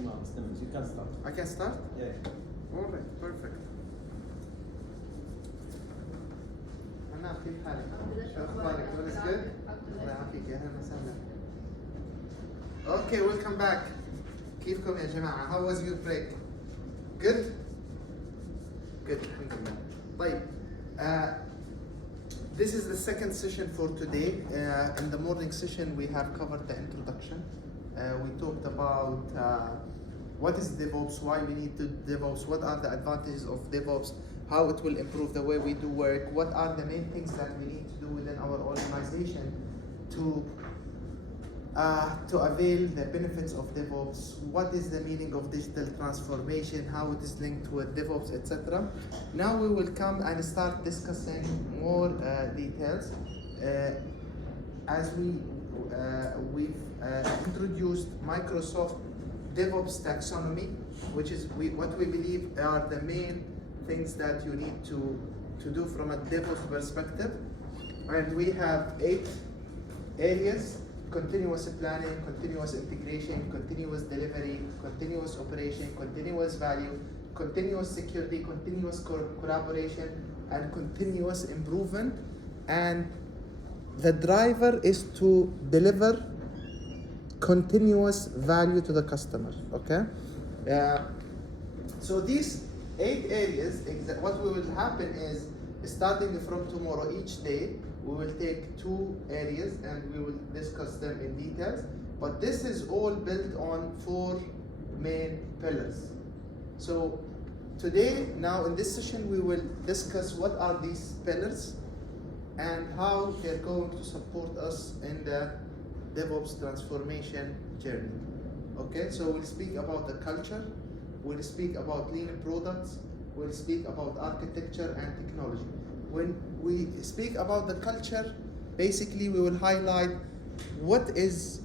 You can start. I can start? Yeah. All right, perfect. أنا كيف حالك؟ شو أخبارك؟ All is good? الله يعافيك يا أهلا وسهلا. Okay, welcome back. كيفكم يا جماعة؟ How was your break? Good? Good, الحمد لله. طيب. This is the second session for today. In the morning session, we have covered the introduction. We talked about what is DevOps, why we need to DevOps, what are the advantages of DevOps, how it will improve the way we do work, what are the main things that we need to do within our organization to avail the benefits of DevOps, what is the meaning of digital transformation, how it is linked with DevOps, etc. Now we will come and start discussing more details. As we've introduced Microsoft DevOps taxonomy, which is what we believe are the main things that you need to do from a DevOps perspective. And we have 8 areas: continuous planning, continuous integration, continuous delivery, continuous operation, continuous value, continuous security, continuous collaboration, and continuous improvement. And the driver is to deliver continuous value to the customer, okay? So these 8 areas, what will happen is, starting from tomorrow, each day, we will take 2 areas and we will discuss them in details. But this is all built on 4 main pillars. So today, now in this session, we will discuss what are these pillars and how they're going to support us in the DevOps transformation journey. Okay, so we'll speak about the culture, we'll speak about lean products, we'll speak about architecture and technology. When we speak about the culture, basically we will highlight what is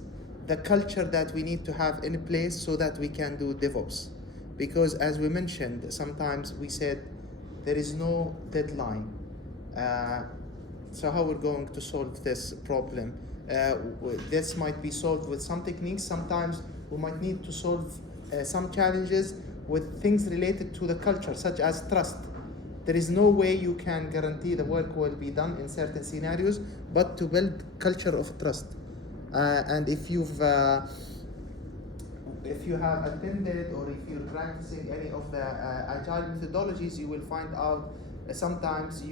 the culture that we need to have in place so that we can do DevOps. Because as we mentioned, sometimes we said there is no deadline. So how we're going to solve this problem? This might be solved with some techniques. Sometimes we might need to solve some challenges with things related to the culture, such as trust. There is no way you can guarantee the work will be done in certain scenarios, but to build culture of trust. And if you have attended or if you're practicing any of the agile methodologies, you will find out sometimes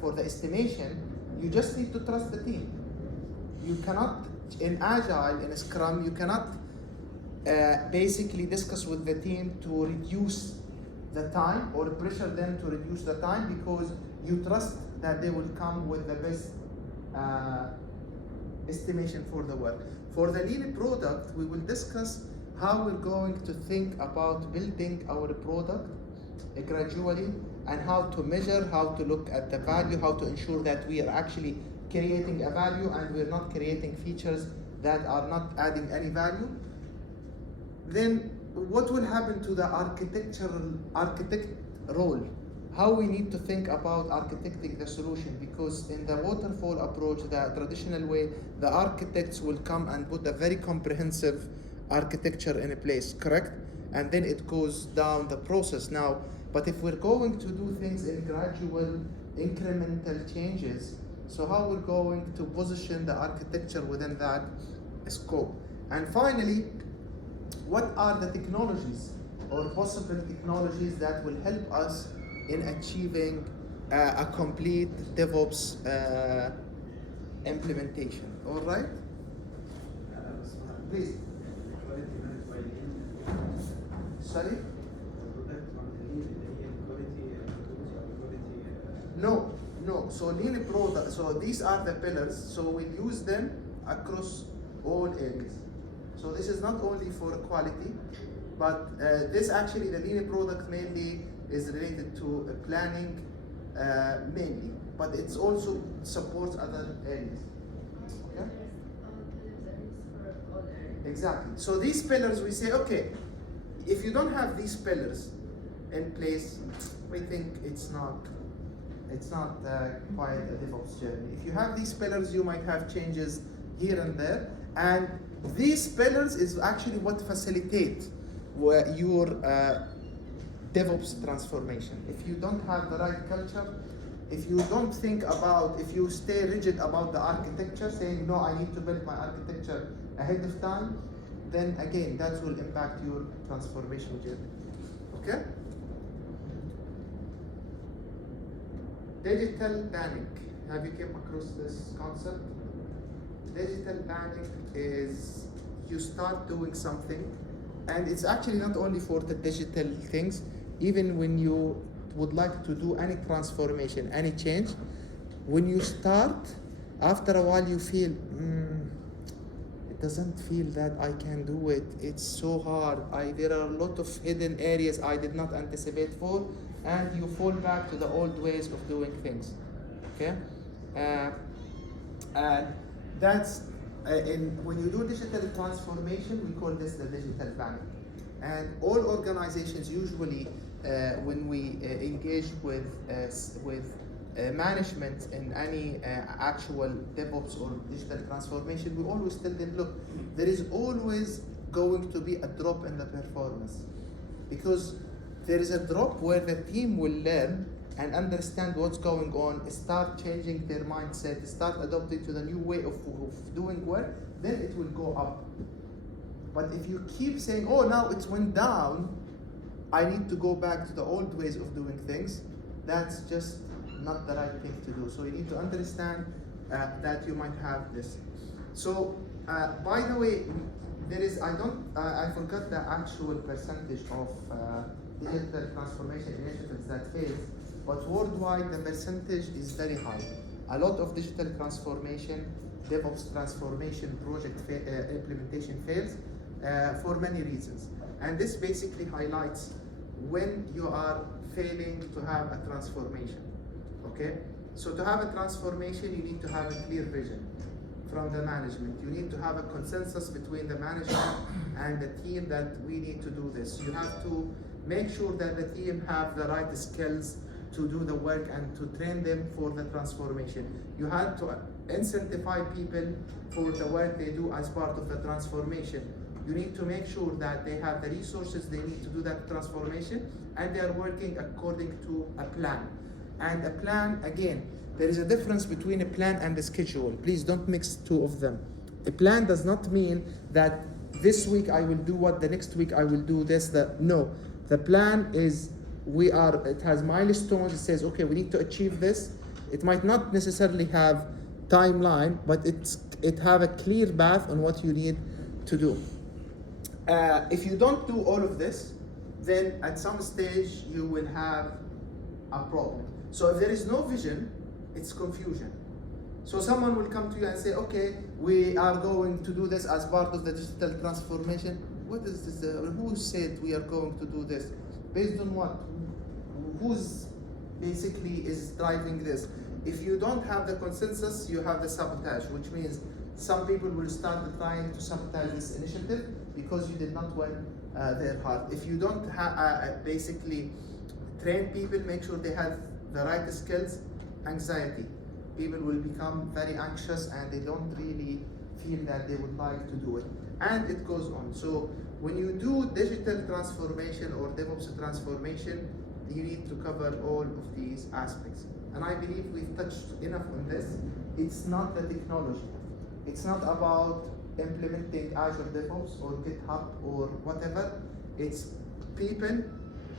for the estimation, you just need to trust the team. You cannot, in Agile, in Scrum, you cannot basically discuss with the team to reduce the time or pressure them to reduce the time, because you trust that they will come with the best estimation for the work. For the lean product, we will discuss how we're going to think about building our product gradually, and how to measure, how to look at the value, how to ensure that we are actually creating a value and we're not creating features that are not adding any value. Then what will happen to the architect role? How we need to think about architecting the solution, because in the waterfall approach, the traditional way, the architects will come and put a very comprehensive architecture in place, correct? And then it goes down the process now. But if we're going to do things in gradual, incremental changes, so how we're going to position the architecture within that scope? And finally, what are the technologies or possible technologies that will help us in achieving a complete DevOps implementation? All right? Please. Sorry? No. So lean product. So these are the pillars. So we'll use them across all areas. So this is not only for quality, but this actually, the lean product mainly is related to planning mainly, but it also supports other areas. Okay? Exactly. So these pillars, we say, okay, if you don't have these pillars in place, we think it's not quite a DevOps journey. If you have these pillars, you might have changes here and there, and these pillars is actually what facilitate your DevOps transformation. If you don't have the right culture, if you don't think about, if you stay rigid about the architecture, saying no, I need to build my architecture ahead of time, then again, that will impact your transformation journey. Okay? Digital panic. Have you came across this concept? Digital panic is you start doing something, and it's actually not only for the digital things, even when you would like to do any transformation, any change, when you start, after a while you feel, it doesn't feel that I can do it. It's so hard. There are a lot of hidden areas I did not anticipate for, and you fall back to the old ways of doing things. Okay? And that's, when you do digital transformation, we call this the digital panic. And all organizations usually, when we engage with management in any actual DevOps or digital transformation, we always tell them, look, there is always going to be a drop in the performance, because there is a drop where the team will learn and understand what's going on, start changing their mindset, start adopting to the new way of doing work, then it will go up. But if you keep saying, oh, now it went down, I need to go back to the old ways of doing things, that's just not the right thing to do. So you need to understand that you might have this. So, by the way, there is, I forgot the actual percentage of digital transformation initiatives that fail, but worldwide the percentage is very high. A lot of digital transformation, DevOps transformation project implementation fails for many reasons. And this basically highlights when you are failing to have a transformation. Okay? So to have a transformation, you need to have a clear vision from the management. You need to have a consensus between the management and the team that we need to do this. You have to make sure that the team have the right skills to do the work and to train them for the transformation. You have to incentivize people for the work they do as part of the transformation. You need to make sure that they have the resources they need to do that transformation, and they are working according to a plan. And a plan, again, there is a difference between a plan and a schedule. Please don't mix two of them. A plan does not mean that this week I will do what, the next week I will do this. No, the plan is, it has milestones. It says, okay, we need to achieve this. It might not necessarily have timeline, but it have a clear path on what you need to do. If you don't do all of this, then at some stage you will have a problem. So if there is no vision, it's confusion. So someone will come to you and say, okay, we are going to do this as part of the digital transformation. What is this? Who said we are going to do this? Based on what? Who's basically is driving this? If you don't have the consensus, you have the sabotage, which means some people will start trying to sabotage this initiative because you did not win their heart. If you don't basically train people, make sure they have the right skills, anxiety. People will become very anxious and they don't really feel that they would like to do it. And it goes on. So when you do digital transformation or DevOps transformation, you need to cover all of these aspects. And I believe we've touched enough on this. It's not the technology. It's not about implementing Azure DevOps or GitHub or whatever. It's people,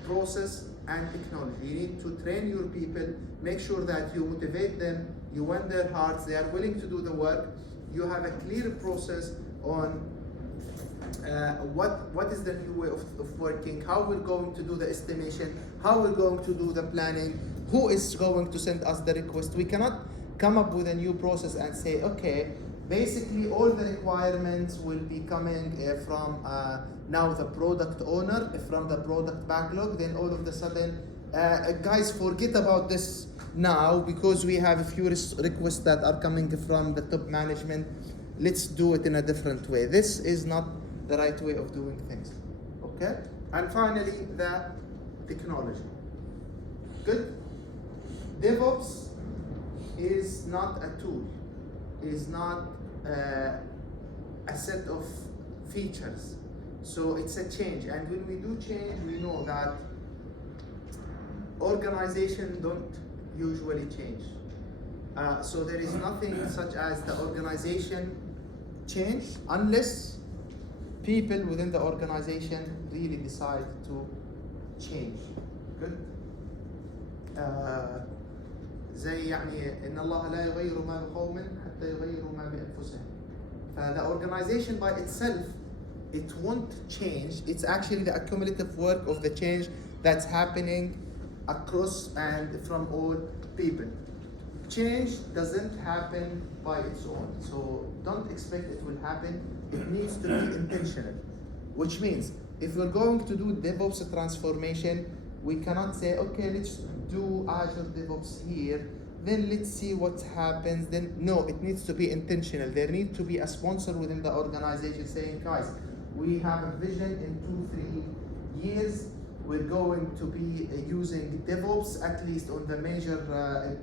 process, and technology. You need to train your people, make sure that you motivate them, you win their hearts, they are willing to do the work. You have a clear process on what is the new way of working, how we're going to do the estimation, how we're going to do the planning, who is going to send us the request. We cannot come up with a new process and say, okay, basically all the requirements will be coming from now the product owner, from the product backlog. Then all of a sudden, guys, forget about this now because we have a few requests that are coming from the top management. Let's do it in a different way. This is not the right way of doing things. Okay? And finally, the technology. Good? DevOps is not a tool, is not a set of features. So it's a change, and when we do change, we know that organization don't usually change. So there is nothing such as the organization change unless people within the organization really decide to change. Good. زي يعني إن الله لا يغير ما بقوم حتى يغيروا ما بأنفسهم. The organization by itself, it won't change. It's actually the accumulative work of the change that's happening across and from all people. Change doesn't happen by its own, so don't expect it will happen. It needs to be intentional, which means if we're going to do DevOps transformation, we cannot say, okay, let's do Azure DevOps here, then let's see what happens. Then no, it needs to be intentional. There needs to be a sponsor within the organization saying, guys, we have a vision in 2-3 years. We're going to be using DevOps at least on the major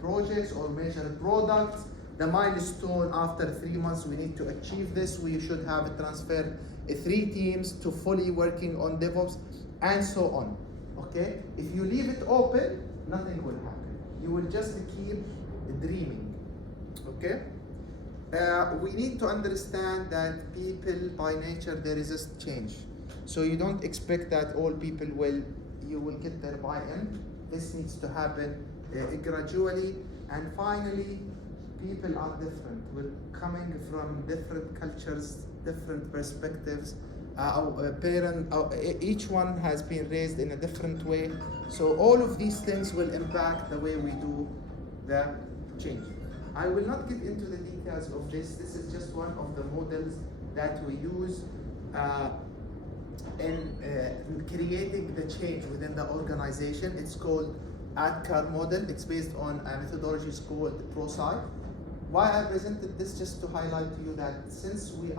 projects or major products. The milestone after 3 months, we need to achieve this. We should have transferred 3 teams to fully working on DevOps and so on. Okay? If you leave it open, nothing will happen. You will just keep dreaming. Okay? We need to understand that people by nature, they resist change. So you don't expect that all people you will get their buy-in. This needs to happen gradually. And finally, people are different. We're coming from different cultures, different perspectives. Each one has been raised in a different way. So all of these things will impact the way we do the change. I will not get into the details of this. This is just one of the models that we use in creating the change within the organization. It's called ADKAR model. It's based on a methodology called ProSci. Why I presented this, just to highlight to you that since we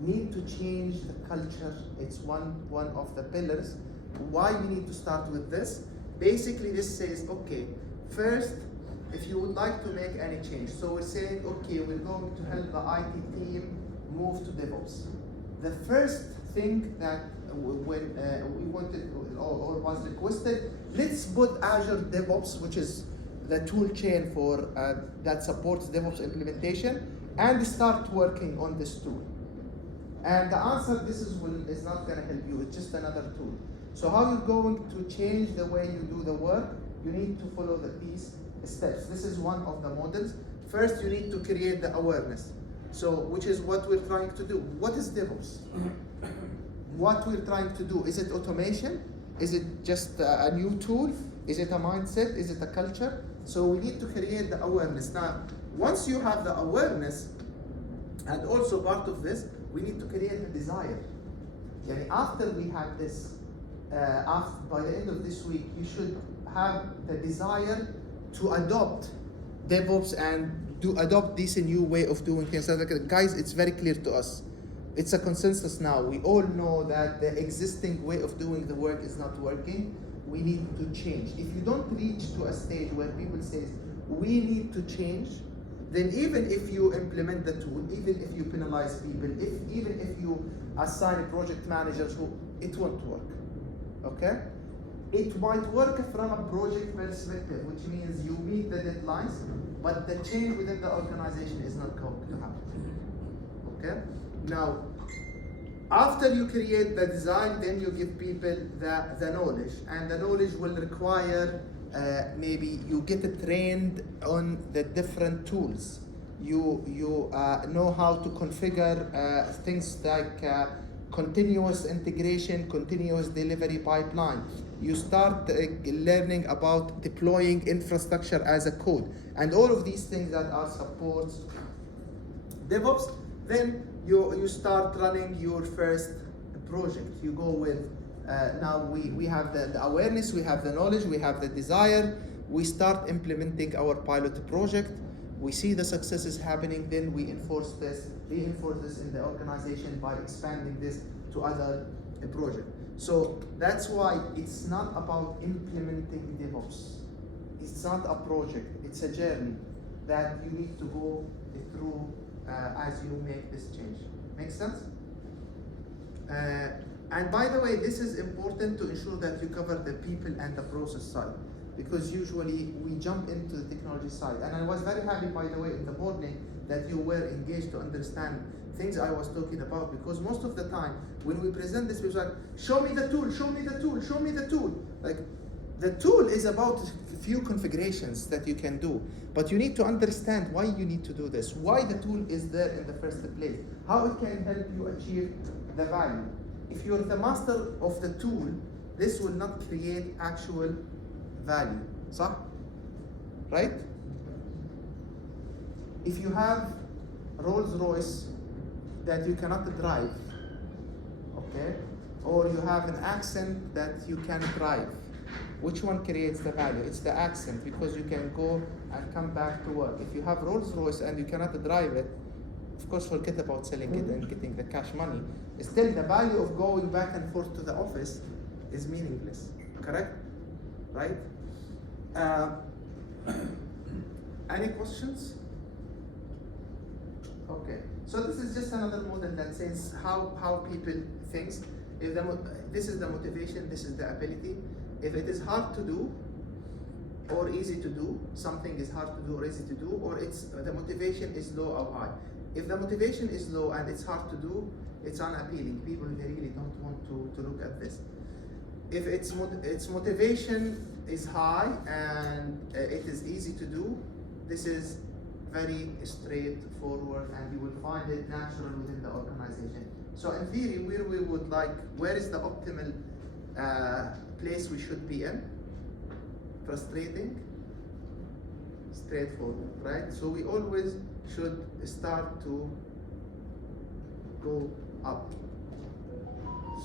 need to change the culture, it's one of the pillars. Why we need to start with this? Basically, this says, okay, first, if you would like to make any change, so we're saying, okay, we're going to help the IT team move to DevOps. The first thing that when we wanted or was requested, let's put Azure DevOps, which is the tool chain for that supports DevOps implementation, and start working on this tool. And the answer, this is not going to help you. It's just another tool. So how you're going to change the way you do the work? You need to follow these steps. This is one of the models. First, you need to create the awareness. So, which is what we're trying to do. What is DevOps? What we're trying to do? Is it automation? Is it just a new tool? Is it a mindset? Is it a culture? So we need to create the awareness. Now, once you have the awareness, and also part of this, we need to create the desire. Yani after we have this, by the end of this week, you should have the desire to adopt DevOps and adopt this new way of doing things. So like, guys, it's very clear to us. It's a consensus now. We all know that the existing way of doing the work is not working. We need to change. If you don't reach to a stage where people say, we need to change, then even if you implement the tool, even if you penalize people, even if you assign project managers, it won't work. Okay? It might work from a project perspective, which means you meet the deadlines, but the change within the organization is not going to happen. Okay? Now, after you create the design, then you give people the knowledge, and the knowledge will require maybe you get trained on the different tools. You know how to configure things like continuous integration, continuous delivery pipeline. You start learning about deploying infrastructure as a code, and all of these things that are supports DevOps. Then you start running your first project. You go with now we have the awareness, we have the knowledge, we have the desire. We start implementing our pilot project. We see the successes happening. Then we reinforce this in the organization by expanding this to other projects. So that's why it's not about implementing DevOps. It's not a project. It's a journey that you need to go through as you make this change. Make sense? And by the way, this is important to ensure that you cover the people and the process side, because usually we jump into the technology side. And I was very happy, by the way, in the morning that you were engaged to understand things I was talking about, because most of the time when we present this, we're like, show me the tool, show me the tool, show me the tool. Like, the tool is about a few configurations that you can do, but you need to understand why you need to do this, why the tool is there in the first place, how it can help you achieve the value. If you're the master of the tool, this will not create actual value, صح? Right? If you have Rolls Royce that you cannot drive, okay, or you have an accent that you can drive, which one creates the value? It's the accent, because you can go and come back to work. If you have Rolls Royce and you cannot drive it, of course, forget about selling it and getting the cash money. Still, the value of going back and forth to the office is meaningless, correct? Right? Any questions? Okay, so this is just another model that says how people think. If this is the motivation, this is the ability. If it is hard to do or easy to do, something is hard to do or easy to do, or the motivation is low or high. If the motivation is low and it's hard to do, it's unappealing. People, they really don't want to look at this. If its motivation is high and it is easy to do, this is very straightforward, and you will find it natural within the organization. So in theory, where is the optimal place we should be in? Frustrating, straightforward, right? So we always should start to go up.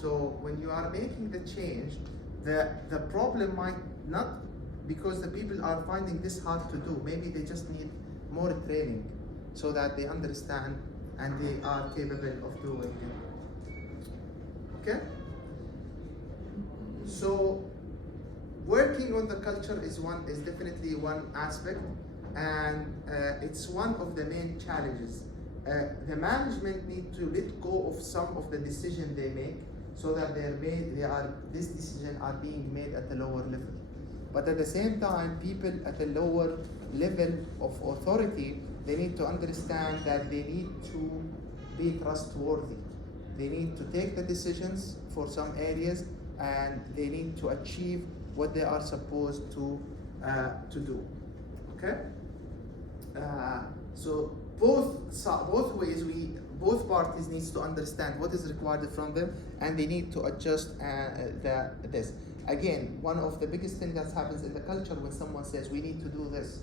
So when you are making the change, the problem might not, because the people are finding this hard to do. Maybe they just need more training so that they understand and they are capable of doing it. Okay? So working on the culture is definitely one aspect, and it's one of the main challenges. The management need to let go of some of the decisions they make, so that this decision are being made at a lower level. But at the same time, people at a lower level of authority, they need to understand that they need to be trustworthy. They need to take the decisions for some areas, and they need to achieve what they are supposed to do. Okay? So both ways, both parties needs to understand what is required from them, and they need to adjust this. Again, one of the biggest things that happens in the culture when someone says we need to do this,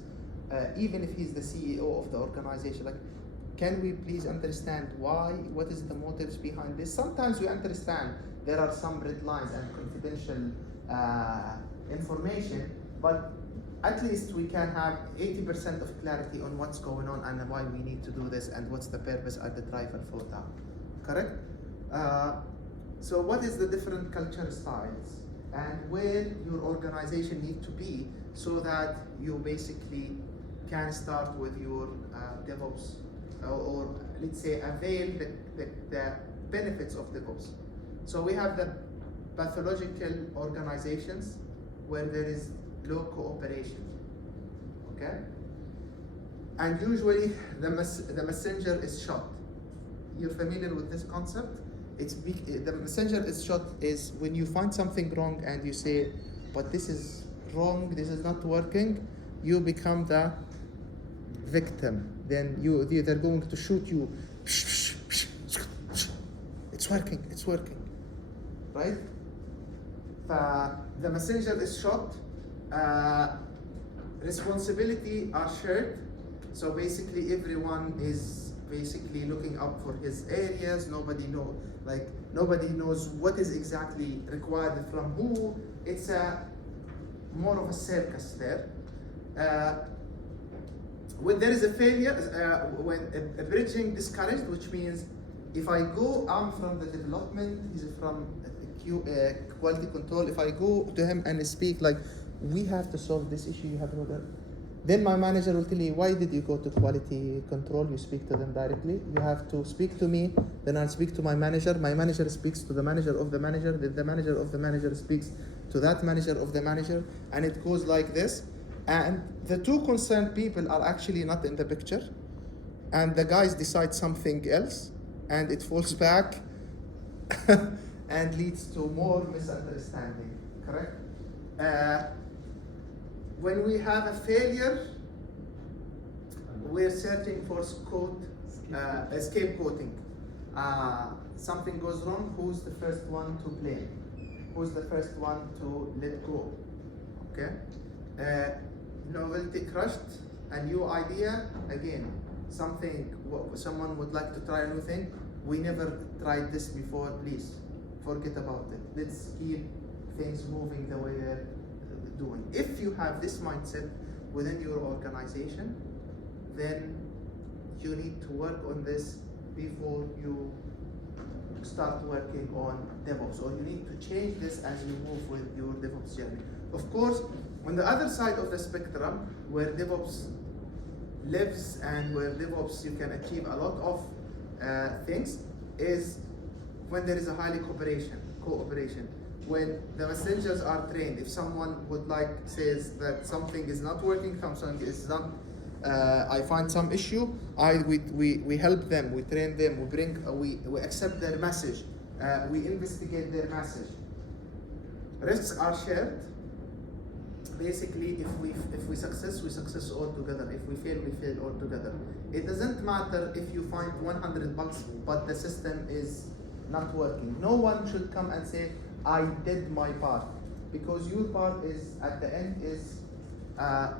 even if he's the CEO of the organization, like, can we please understand why? What is the motives behind this? Sometimes we understand there are some red lines and confidential information, but at least we can have 80% of clarity on what's going on and why we need to do this and what's the purpose and the driver for that. Correct? So what is the different culture styles and where your organization need to be so that you basically can start with your DevOps or let's say avail the benefits of DevOps. So we have the pathological organizations where there is low cooperation, okay? And usually the messenger is shot. You're familiar with this concept? The messenger is shot is when you find something wrong and you say, but this is wrong, this is not working, you become the victim. Then they're going to shoot you. It's working, right? The messenger is shot. Responsibility are shared. So basically everyone is basically looking up for his areas. Nobody knows what is exactly required from who. It's more of a circus there. When there is a failure, when a bridging discouraged, which means if I go, I'm from the development, he's from quality control. If I go to him and speak like, we have to solve this issue, you have no doubt. Then my manager will tell you, why did you go to quality control? You speak to them directly. You have to speak to me, then I'll speak to my manager. My manager speaks to the manager of the manager, then the manager of the manager speaks to that manager of the manager, and it goes like this. And the two concerned people are actually not in the picture, and the guys decide something else, and it falls back and leads to more misunderstanding, correct? When we have a failure, we're searching for scapegoating. Something goes wrong, who's the first one to blame? Who's the first one to let go? Okay? Novelty crushed, a new idea, again, someone would like to try a new thing. We never tried this before, please forget about it. Let's keep things moving the way they're doing. If you have this mindset within your organization, then you need to work on this before you start working on DevOps, or you need to change this as you move with your DevOps journey. Of course, on the other side of the spectrum, where DevOps lives and where DevOps you can achieve a lot of things, is when there is a highly cooperation. When the messengers are trained, if someone says that something is not working, something is not, I find some issue, we help them, we train them, we accept their message, we investigate their message. Risks are shared. Basically, if we success, we success all together. If we fail, we fail all together. It doesn't matter if you find 100 bugs, but the system is not working. No one should come and say, I did my part, because your part is, at the end, is a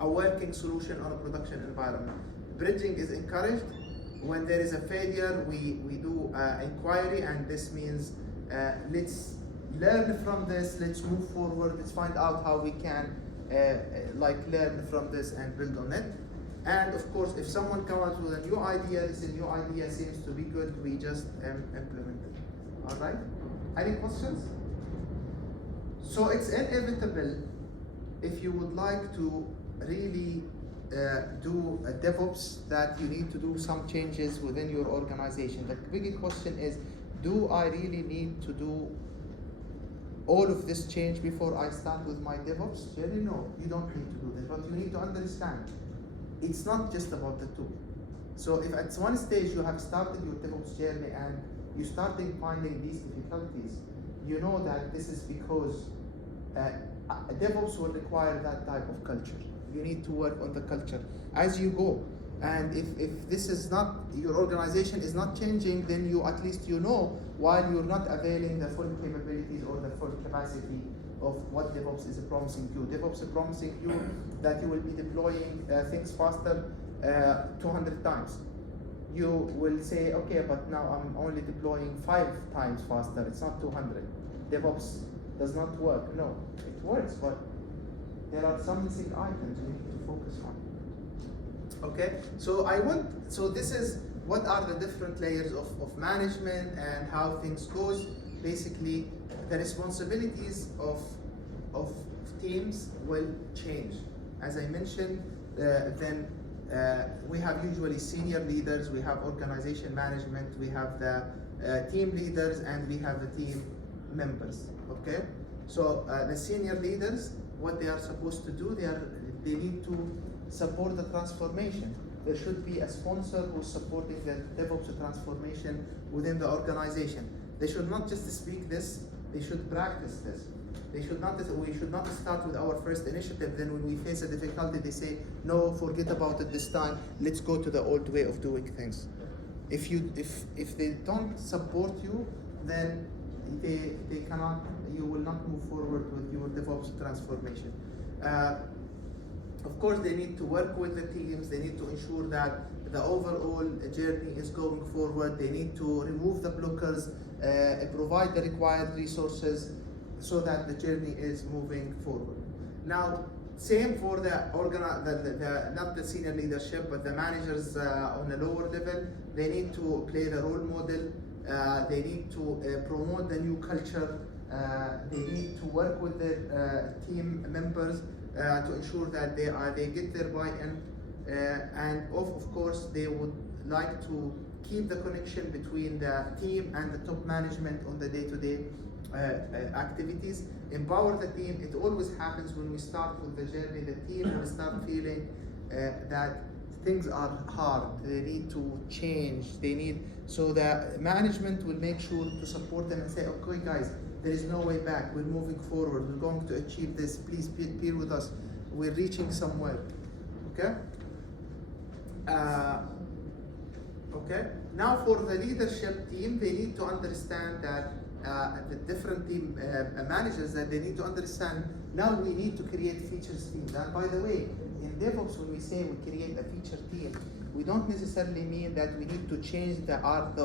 working solution on a production environment. Bridging is encouraged. When there is a failure, we do inquiry, and this means let's learn from this, let's move forward, let's find out how we can learn from this and build on it. And of course, if someone comes up with a new idea, this new idea seems to be good, we just implement it. All right? Any questions? So it's inevitable, if you would like to really do a DevOps, that you need to do some changes within your organization. The big question is, do I really need to do all of this change before I start with my DevOps journey? No, you don't need to do this, but you need to understand it's not just about the tool. So if at one stage you have started your DevOps journey and you started finding these difficulties, you know that this is because DevOps will require that type of culture. You need to work on the culture as you go. And if this is not, your organization is not changing, then you at least you know, while you're not availing the full capabilities or the full capacity of what DevOps is promising you. DevOps is promising you that you will be deploying things faster 200 times. You will say, okay, but now I'm only deploying 5 times faster, it's not 200. DevOps does not work. No, it works, but there are some missing items we need to focus on. Okay, so this is what are the different layers of management and how things goes. Basically, the responsibilities of teams will change. As I mentioned, then we have usually senior leaders, we have organization management, we have the team leaders, and we have the team members. Okay, so the senior leaders, what they are supposed to do, they need to support the transformation. There should be a sponsor who's supporting the DevOps transformation within the organization. They should not just speak this, they should practice this. We should not start with our first initiative, then when we face a difficulty, they say, no, forget about it this time, let's go to the old way of doing things. If they don't support you, then they cannot, you will not move forward with your DevOps transformation. Of course, they need to work with the teams, they need to ensure that the overall journey is going forward, they need to remove the blockers, provide the required resources so that the journey is moving forward. Now, same for not the senior leadership, but the managers on a lower level, they need to play the role model, they need to promote the new culture, they need to work with their team members to ensure that they get their buy-in, and of course they would like to keep the connection between the team and the top management on the day-to-day activities. Empower the team. It always happens when we start with the journey. The team will start feeling that things are hard. They need to change. So the management will make sure to support them and say, okay guys, there is no way back. We're moving forward. We're going to achieve this. Please bear with us. We're reaching somewhere. Okay? Okay. Now for the leadership team, they need to understand that the different team managers, that they need to understand, now we need to create features teams. And by the way, in DevOps, when we say we create a feature team, we don't necessarily mean that we need to change the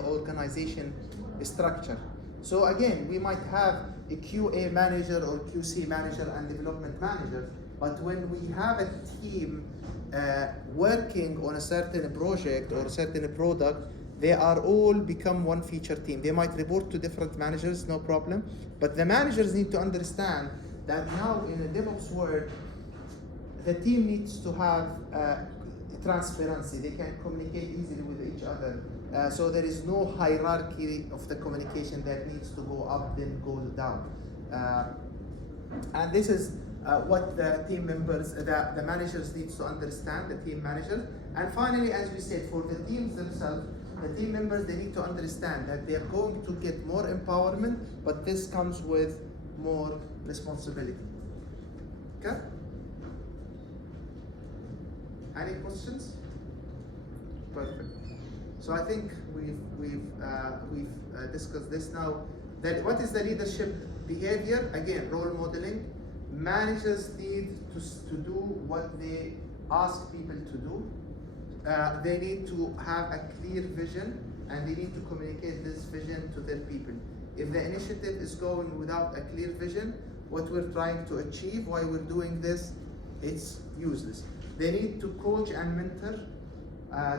organization structure. So again, we might have a QA manager or QC manager and development manager, but when we have a team working on a certain project or a certain product, they are all become one feature team. They might report to different managers, no problem, but the managers need to understand that now in a DevOps world, the team needs to have transparency. They can communicate easily with each other. So there is no hierarchy of the communication that needs to go up, then go down. And this is what the team members, the managers needs to understand, the team managers. And finally, as we said, for the teams themselves, the team members, they need to understand that they are going to get more empowerment, but this comes with more responsibility. Okay? Any questions? Perfect. So I think we've discussed this now. That what is the leadership behavior? Again, role modeling. Managers need to do what they ask people to do. They need to have a clear vision, and they need to communicate this vision to their people. If the initiative is going without a clear vision, what we're trying to achieve, why we're doing this, it's useless. They need to coach and mentor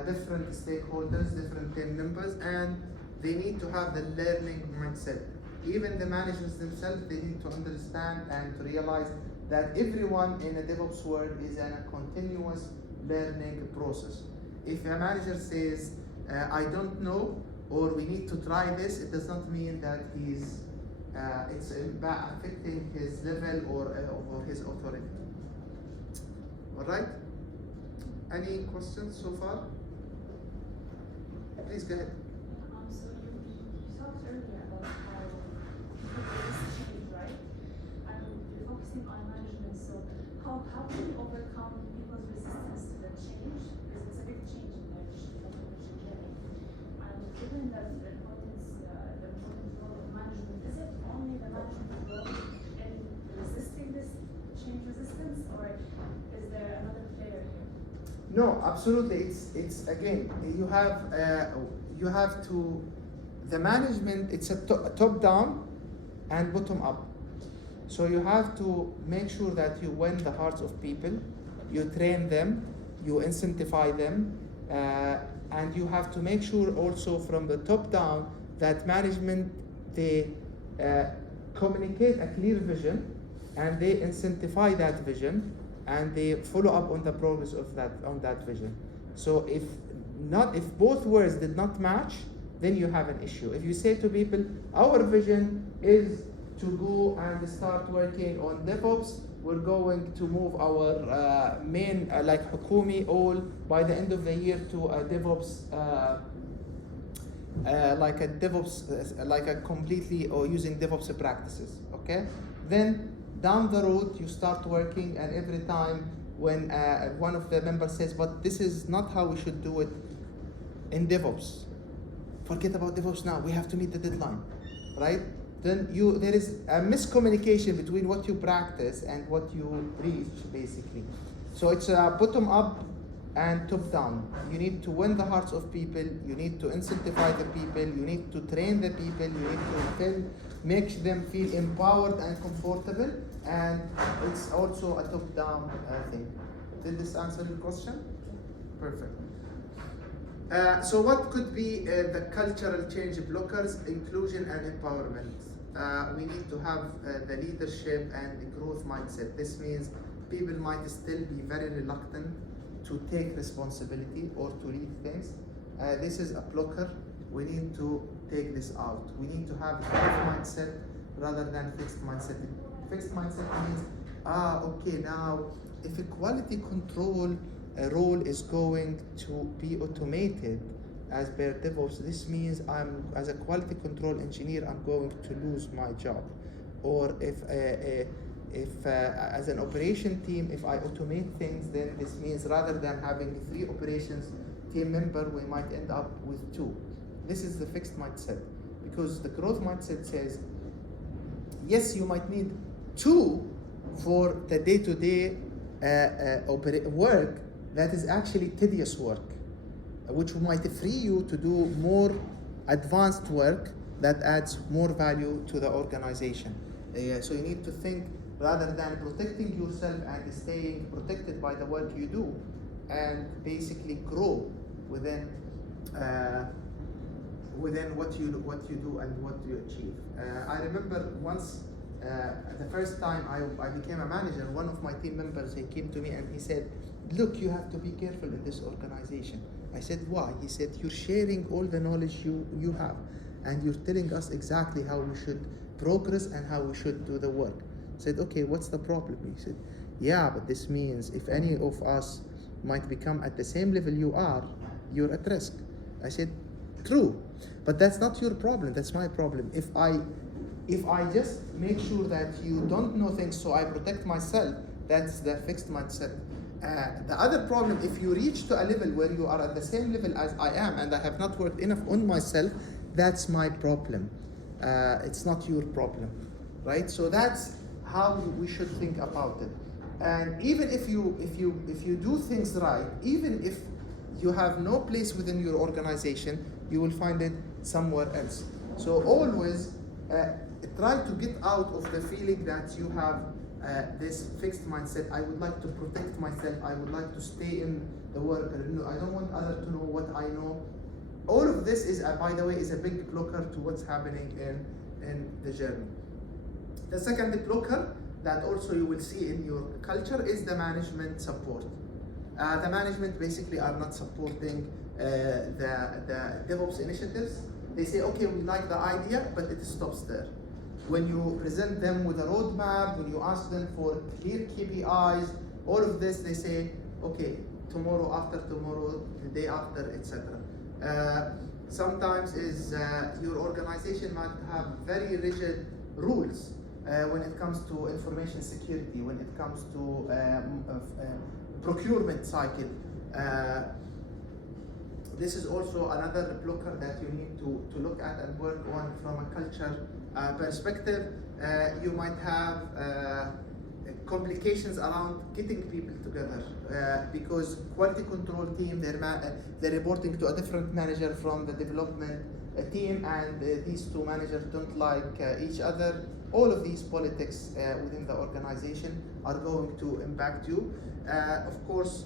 different stakeholders, different team members, and they need to have the learning mindset. Even the managers themselves, they need to understand and to realize that everyone in a DevOps world is in a continuous learning process. If a manager says, I don't know, or we need to try this, it does not mean that it's affecting his level or his authority. All right? Any questions so far? Please go ahead. So you talked earlier about how this change, right? And you're focusing on management. So how can you overcome people's resistance to the change? Because it's a big change in their transformation journey. And given that the important role of management, is it only the management role in resisting this change resistance, or is there another player here? No, absolutely. It's again, you have to, the management, it's a top down and bottom up. So you have to make sure that you win the hearts of people, you train them, you incentivize them, and you have to make sure also from the top down that management, they communicate a clear vision and they incentivize that vision, and they follow up on the progress of that vision. So if both words did not match, then you have an issue. If you say to people, our vision is to go and start working on DevOps, we're going to move our main like Hukumi all by the end of the year to a DevOps like a completely, or using DevOps practices, okay? Then down the road, you start working, and every time when one of the members says, but this is not how we should do it in DevOps. Forget about DevOps now, we have to meet the deadline, right? Then there is a miscommunication between what you practice and what you preach, basically. So it's bottom up and top down. You need to win the hearts of people, you need to incentivize the people, you need to train the people, you need to make them feel empowered and comfortable, and it's also a top-down thing. Did this answer your question? Perfect. So what could be the cultural change blockers? Inclusion and empowerment. We need to have the leadership and the growth mindset. This means people might still be very reluctant to take responsibility or to lead things. This is a blocker. We need to take this out. We need to have a growth mindset rather than fixed mindset. Fixed mindset means, okay, now if a quality control role is going to be automated as per Devops, this means as a quality control engineer, I'm going to lose my job. Or if as an operation team, if I automate things, then this means rather than having 3 operations team member, we might end up with 2. This is the fixed mindset, because the growth mindset says, yes, you might need 2 for the day-to-day work that is actually tedious work, which might free you to do more advanced work that adds more value to the organization. So you need to think, rather than protecting yourself and staying protected by the work you do, and basically grow within what you do and what you achieve. I remember once, the first time I became a manager, one of my team members, he came to me and he said, look, you have to be careful in this organization. I said, why? He said, you're sharing all the knowledge you have, and you're telling us exactly how we should progress and how we should do the work. I said, okay, what's the problem? He said, yeah, but this means if any of us might become at the same level you are, you're at risk. I said, true, but that's not your problem, that's my problem. If I just make sure that you don't know things so I protect myself, that's the fixed mindset. The other problem, if you reach to a level where you are at the same level as I am and I have not worked enough on myself, that's my problem. It's not your problem, right? So that's how we should think about it. And even if you do things right, even if you have no place within your organization, you will find it somewhere else. So always try to get out of the feeling that you have this fixed mindset. I would like to protect myself. I would like to stay in the work. I don't want others to know what I know. All of this is, by the way, is a big blocker to what's happening in the journey. The second blocker that also you will see in your culture is the management support. The management basically are not supporting the DevOps initiatives. They say, okay, we like the idea, but it stops there. When you present them with a roadmap, when you ask them for clear KPIs, all of this, they say, okay, tomorrow, after tomorrow, the day after, etc. Sometimes your organization might have very rigid rules when it comes to information security, when it comes to procurement cycle. This is also another blocker that you need to look at and work on from a culture perspective. You might have complications around getting people together because quality control team, they're reporting to a different manager from the development team, and these 2 managers don't like each other. All of these politics within the organization are going to impact you. Of course,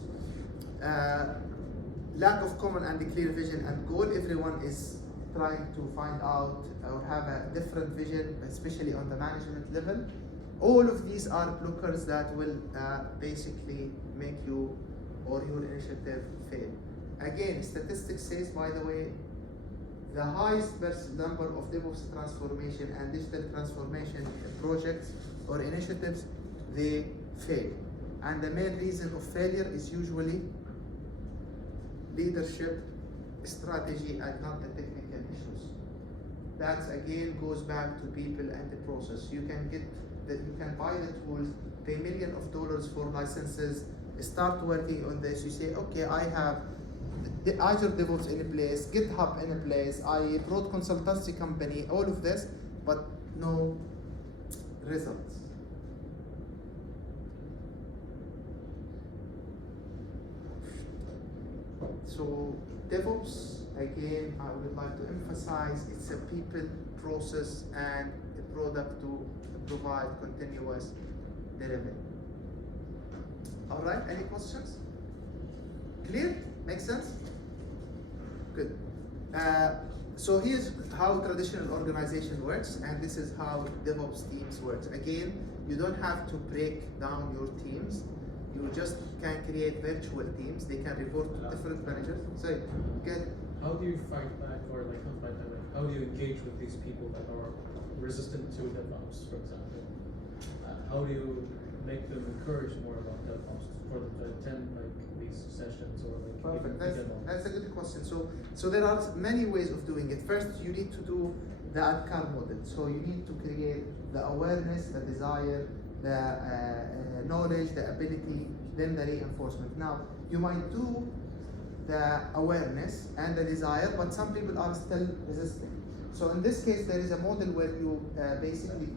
lack of common and clear vision and goal. Everyone is trying to find out or have a different vision, especially on the management level. All of these are blockers that will basically make you or your initiative fail. Again, statistics says, by the way, the highest number of DevOps transformation and digital transformation projects or initiatives, they fail. And the main reason of failure is usually leadership, strategy, and not the technical issues. That again goes back to people and the process. You can buy the tools, pay millions of dollars for licenses, start working on this. You say, okay, I have the Azure Devops in place, GitHub in place, I brought consultancy company, all of this, but no results. So DevOps, again, I would like to emphasize, it's a people, process, and a product to provide continuous delivery. All right, any questions? Clear? Makes sense? Good. So here's how traditional organization works, and this is how DevOps teams works. Again, you don't have to break down your teams. You just can create virtual teams. They can report to different managers. So, get. How do you fight back, or like not fight back? How do you engage with these people that are resistant to DevOps, for example? How do you make them encourage more about DevOps for them to attend like these sessions or like Perfect. even That's a good question. So there are many ways of doing it. First, you need to do the ADKAR model. So you need to create the awareness, the desire, the knowledge, the ability, then the reinforcement. Now, you might do the awareness and the desire, but some people are still resisting. So in this case, there is a model where you basically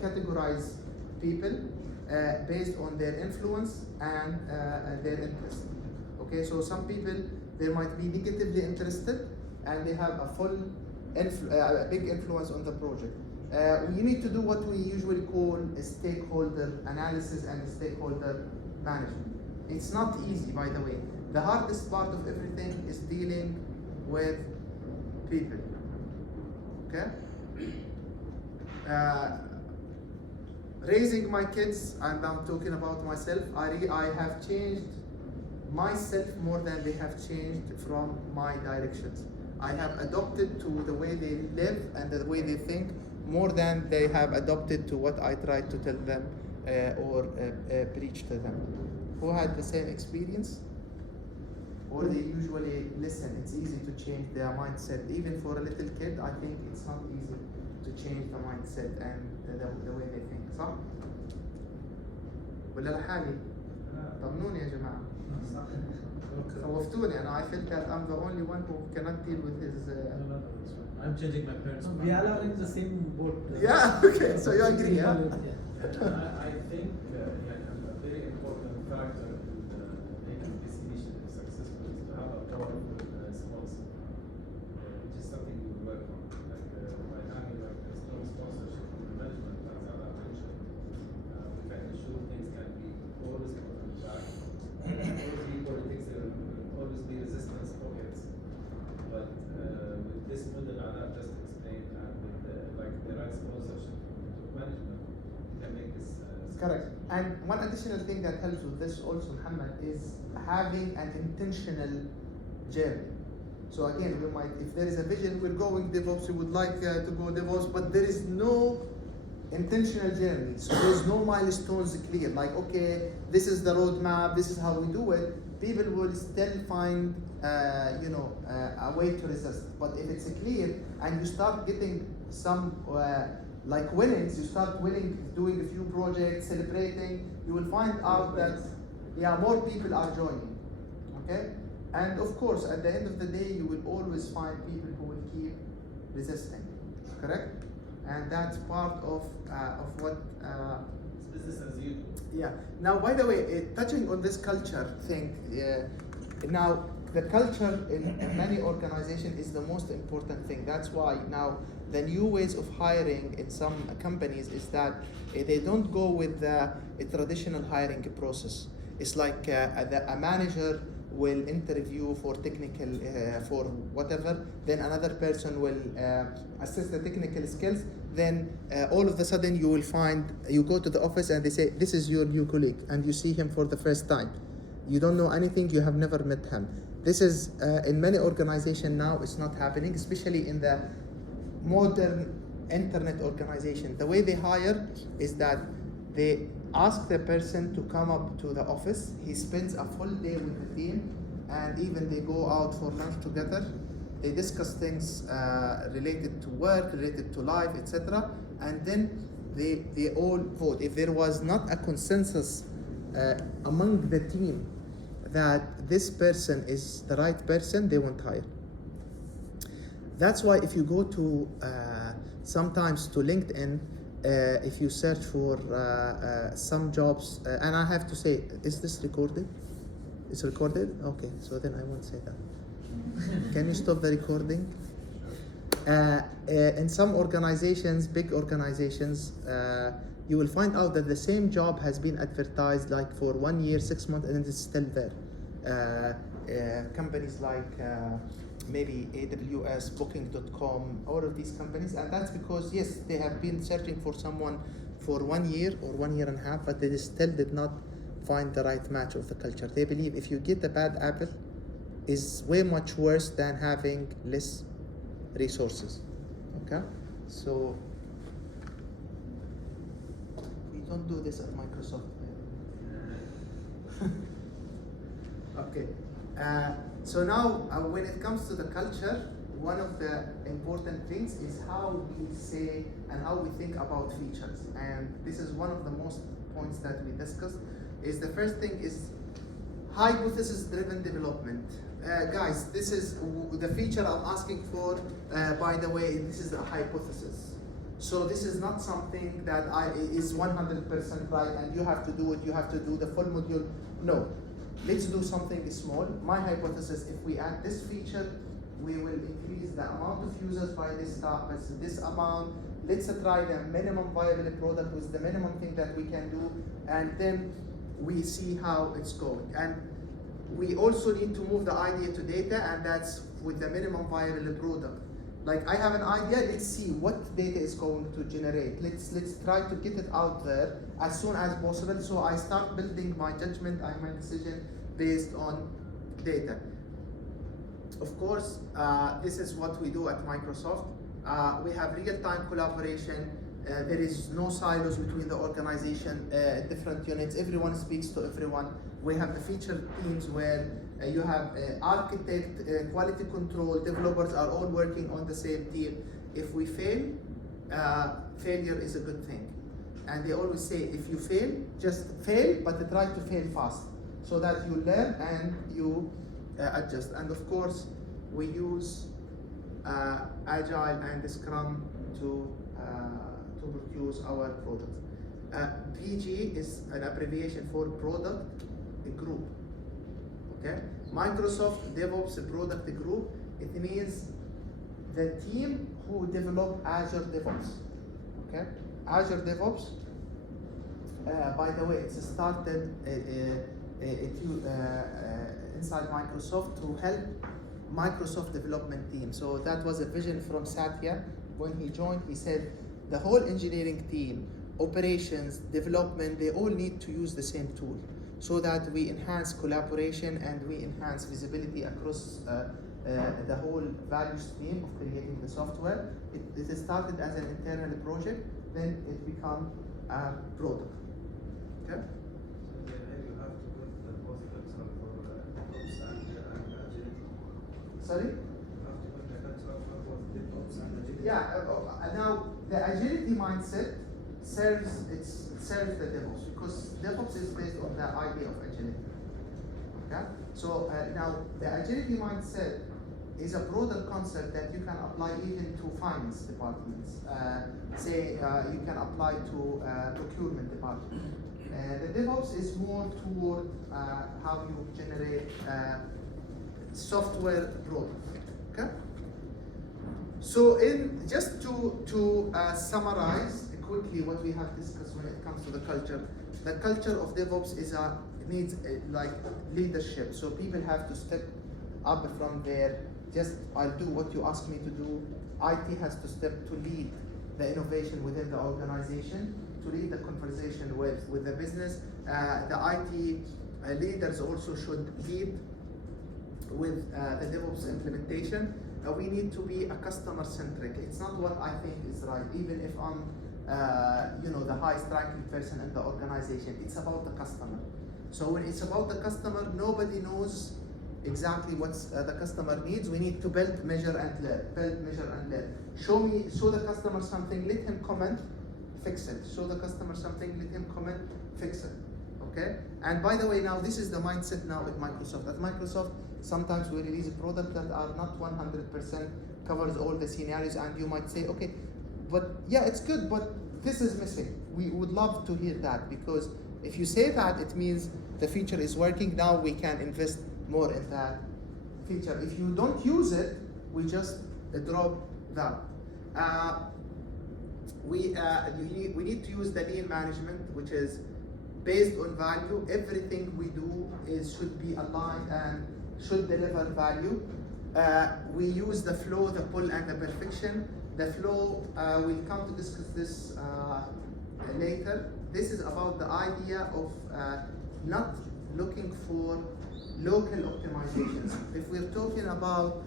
categorize people based on their influence and their interest. Okay, so some people, they might be negatively interested and they have a a big influence on the project. You need to do what we usually call a stakeholder analysis and stakeholder management. It's not easy, by the way. The hardest part of everything is dealing with people. Okay? Raising my kids, and I'm talking about myself, I have changed myself more than they have changed from my directions. I have adopted to the way they live and the way they think more than they have adopted to what I tried to tell them or preach to them. Who had the same experience? Or they usually listen. It's easy to change their mindset. Even for a little kid, I think it's not easy to change the mindset and the way they think. صح؟ ولا لحالي؟ طمنوني يا جماعة. خوفتوني. I felt that I'm the only one who cannot deal with his. No, it's fine. I'm changing my parents' mind. We all are in the same boat. Yeah. Okay. So you agree, yeah? I think like a very important factor in making this initiative successful is to have a powerful sponsor, which is something we work on. Like by having like a strong sponsorship from the management, as Ala mentioned, we can ensure things can be always put on track. Always be politics, there will always be resistance pockets. But with this model Ala just explained, and with like the right sponsorship from management, can make this Correct. And one additional thing that helps with this also, Muhammad, is having an intentional journey. So again, we might, if there is a vision, we're going DevOps, we would like to go DevOps, but there is no intentional journey. So there's no milestones clear, like, okay, this is the roadmap, this is how we do it. People will still find, a way to resist. But if it's clear and you start getting some like winnings, you start winning, doing a few projects, celebrating, you will find out that more people are joining. Okay? And of course, at the end of the day, you will always find people who will keep resisting. Correct? And that's part of what it's business as usual. yeah. Now, by the way, touching on this culture thing, now the culture in many organizations is the most important thing. That's why now the new ways of hiring in some companies is that they don't go with the traditional hiring process. It's like a manager will interview for technical, for whatever, then another person will assess the technical skills, then all of a sudden you will find, you go to the office and they say, this is your new colleague, and you see him for the first time. You don't know anything, you have never met him. This is, in many organizations now, it's not happening, especially in the modern internet organization. The way they hire is that they ask the person to come up to the office. He spends a full day with the team, and even they go out for lunch together. They discuss things related to work, related to life, etc. And then they all vote. If there was not a consensus among the team that this person is the right person, they won't hire. That's why if you go to sometimes to LinkedIn, if you search for some jobs, and I have to say, is this recorded? It's recorded? Okay, so then I won't say that. Can you stop the recording? In some organizations, big organizations, you will find out that the same job has been advertised like for 1 year, 6 months, and it's still there. Companies like maybe AWS, Booking.com, all of these companies, and that's because yes, they have been searching for someone for 1 year or 1 year and a half, but they still did not find the right match of the culture. They believe if you get a bad apple, is way much worse than having less resources. Okay, so we don't do this at Microsoft. Okay, so now when it comes to the culture, one of the important things is how we say and how we think about features. And this is one of the most points that we discussed. Is the first thing is hypothesis-driven development. Guys, this is the feature I'm asking for. By the way, this is a hypothesis. So this is not something that is 100% right and you have to do it, you have to do the full module. No, let's do something small. My hypothesis, if we add this feature, we will increase the amount of users by this amount. Let's try the minimum viable product with the minimum thing that we can do, and then we see how it's going. And we also need to move the idea to data, and that's with the minimum viable product. Like I have an idea, let's see what data is going to generate. Let's try to get it out there as soon as possible. So I start building my judgment and my decision based on data. Of course, this is what we do at Microsoft. We have real-time collaboration. There is no silos between the organization, different units. Everyone speaks to everyone. We have the feature teams where you have architect, quality control, developers are all working on the same team. If we fail, failure is a good thing. And they always say, if you fail, just fail, but try to fail fast so that you learn and you adjust. And of course, we use Agile and Scrum to produce our products. PG is an abbreviation for product group. Okay, Microsoft Devops product group. It means the team who develop Azure DevOps. Okay, Azure DevOps. By the way, it's started inside Microsoft to help Microsoft development team. So that was a vision from Satya. When he joined, he said the whole engineering team, operations, development, they all need to use the same tool so that we enhance collaboration and we enhance visibility across the whole value stream of creating the software. It started as an internal project, then it became a product. Okay? Sorry? Yeah, now the agility mindset serves the DevOps, because DevOps is based on the idea of agility. Okay? So now the agility mindset is a broader concept that you can apply even to finance departments. Say you can apply to procurement department. The DevOps is more toward how you generate software product. Okay. So just to summarize quickly what we have discussed when it comes to the culture of DevOps needs like leadership. So people have to step up from there. Just I'll do what you ask me to do. IT has to step to lead the innovation within the organization, to lead the conversation with the business. The IT leaders also should lead with the DevOps implementation. We need to be a customer centric. It's not what I think is right, even if I'm the highest ranking person in the organization. It's about the customer. So when it's about the customer, nobody knows exactly what the customer needs. We need to build, measure, and learn. Build, measure, and learn. Show the customer something, let him comment, fix it. Show the customer something, let him comment, fix it. Okay? And by the way, now this is the mindset now at Microsoft. At Microsoft, sometimes we release a product that are not 100% covers all the scenarios, and you might say, okay, but yeah, it's good, but this is missing. We would love to hear that, because if you say that, it means the feature is working. Now we can invest more in that feature. If you don't use it, we just drop that. We need to use the lean management, which is based on value. Everything we do should be aligned and should deliver value. We use the flow, the pull, and the perfection. The flow, we'll come to discuss this later. This is about the idea of not looking for local optimizations. If we're talking about,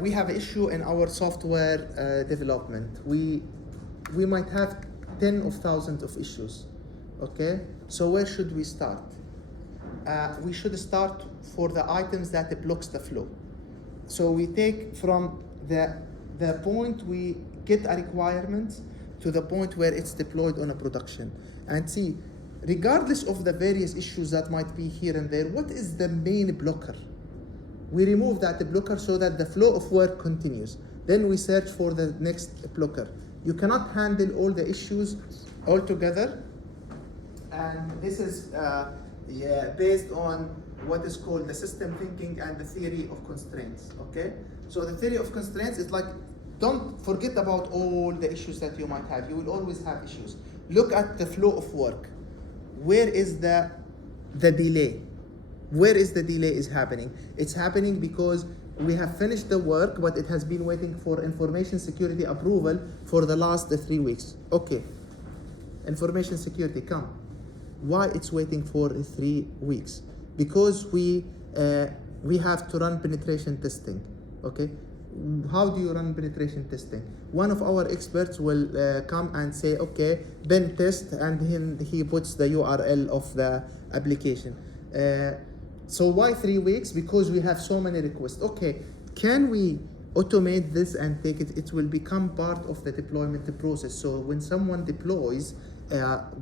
we have an issue in our software development. We might have 10 of thousands of issues, okay? So where should we start? We should start for the items that blocks the flow. So we take from the point we get a requirement to the point where it's deployed on a production, and see, regardless of the various issues that might be here and there, what is the main blocker? We remove that blocker so that the flow of work continues. Then we search for the next blocker. You cannot handle all the issues all together, and this is based on what is called the system thinking and the theory of constraints, okay? So the theory of constraints is like, don't forget about all the issues that you might have. You will always have issues. Look at the flow of work. Where is the delay? Where is the delay is happening? It's happening because we have finished the work, but it has been waiting for information security approval for the last 3 weeks. Okay, information security, come. Why it's waiting for 3 weeks? Because we have to run penetration testing, okay? How do you run penetration testing? One of our experts will come and say, okay, pen test, and he puts the URL of the application. So why 3 weeks? Because we have so many requests. Okay, can we automate this and take it? It will become part of the deployment process. So when someone deploys,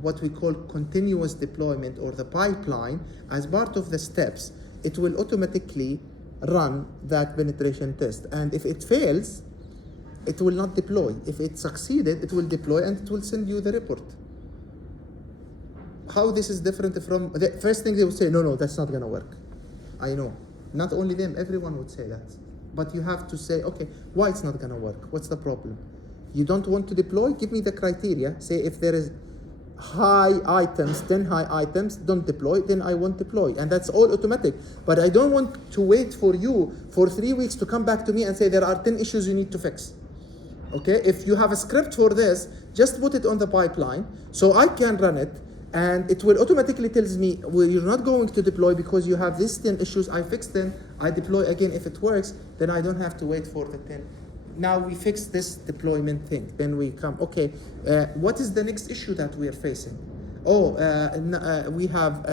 what we call continuous deployment or the pipeline, as part of the steps, it will automatically run that penetration test. And if it fails, it will not deploy. If it succeeded, it will deploy and it will send you the report. How this is different from, the first thing they will say, no, that's not gonna work. I know. Not only them, everyone would say that. But you have to say, okay, why it's not gonna work? What's the problem? You don't want to deploy? Give me the criteria. Say if there is high items, 10 high items, don't deploy, then I won't deploy. And that's all automatic. But I don't want to wait for you for 3 weeks to come back to me and say there are 10 issues you need to fix. Okay, if you have a script for this, just put it on the pipeline so I can run it, and it will automatically tells me, well, you're not going to deploy because you have these 10 issues. I fixed them, I deploy again. If it works, then I don't have to wait for the 10. Now we fix this deployment thing. Then we come, okay, what is the next issue that we are facing? Oh, we have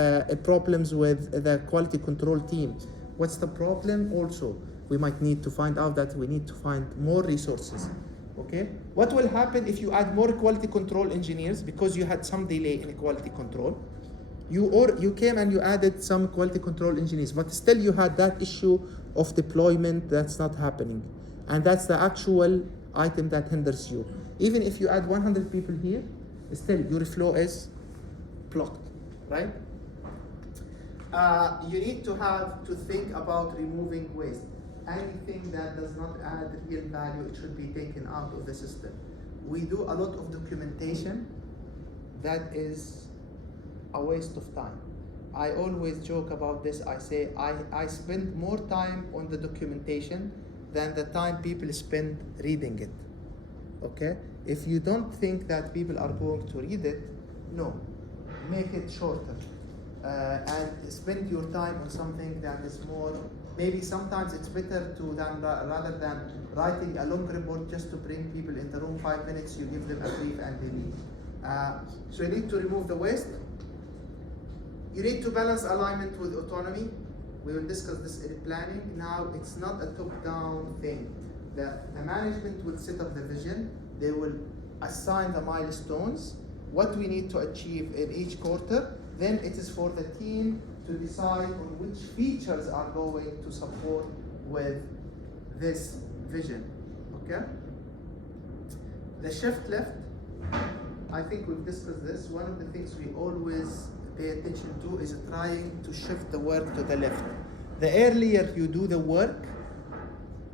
problems with the quality control team. What's the problem? Also, we might need to find out that we need to find more resources. Okay, what will happen if you add more quality control engineers because you had some delay in quality control? You came and you added some quality control engineers, but still you had that issue of deployment that's not happening. And that's the actual item that hinders you. Even if you add 100 people here, still your flow is blocked, right? You need to think about removing waste. Anything that does not add real value, it should be taken out of the system. We do a lot of documentation that is a waste of time. I always joke about this. I say I spend more time on the documentation than the time people spend reading it. Okay? If you don't think that people are going to read it, no, make it shorter. And spend your time on something that is more, maybe sometimes it's better rather than writing a long report just to bring people in the room 5 minutes, you give them a brief and they leave. So you need to remove the waste. You need to balance alignment with autonomy. We will discuss this in planning. Now, it's not a top-down thing. The management will set up the vision. They will assign the milestones, what we need to achieve in each quarter. Then it is for the team to decide on which features are going to support with this vision, okay? The shift left, I think we've discussed this. One of the things we always pay attention to is trying to shift the work to the left. The earlier you do the work,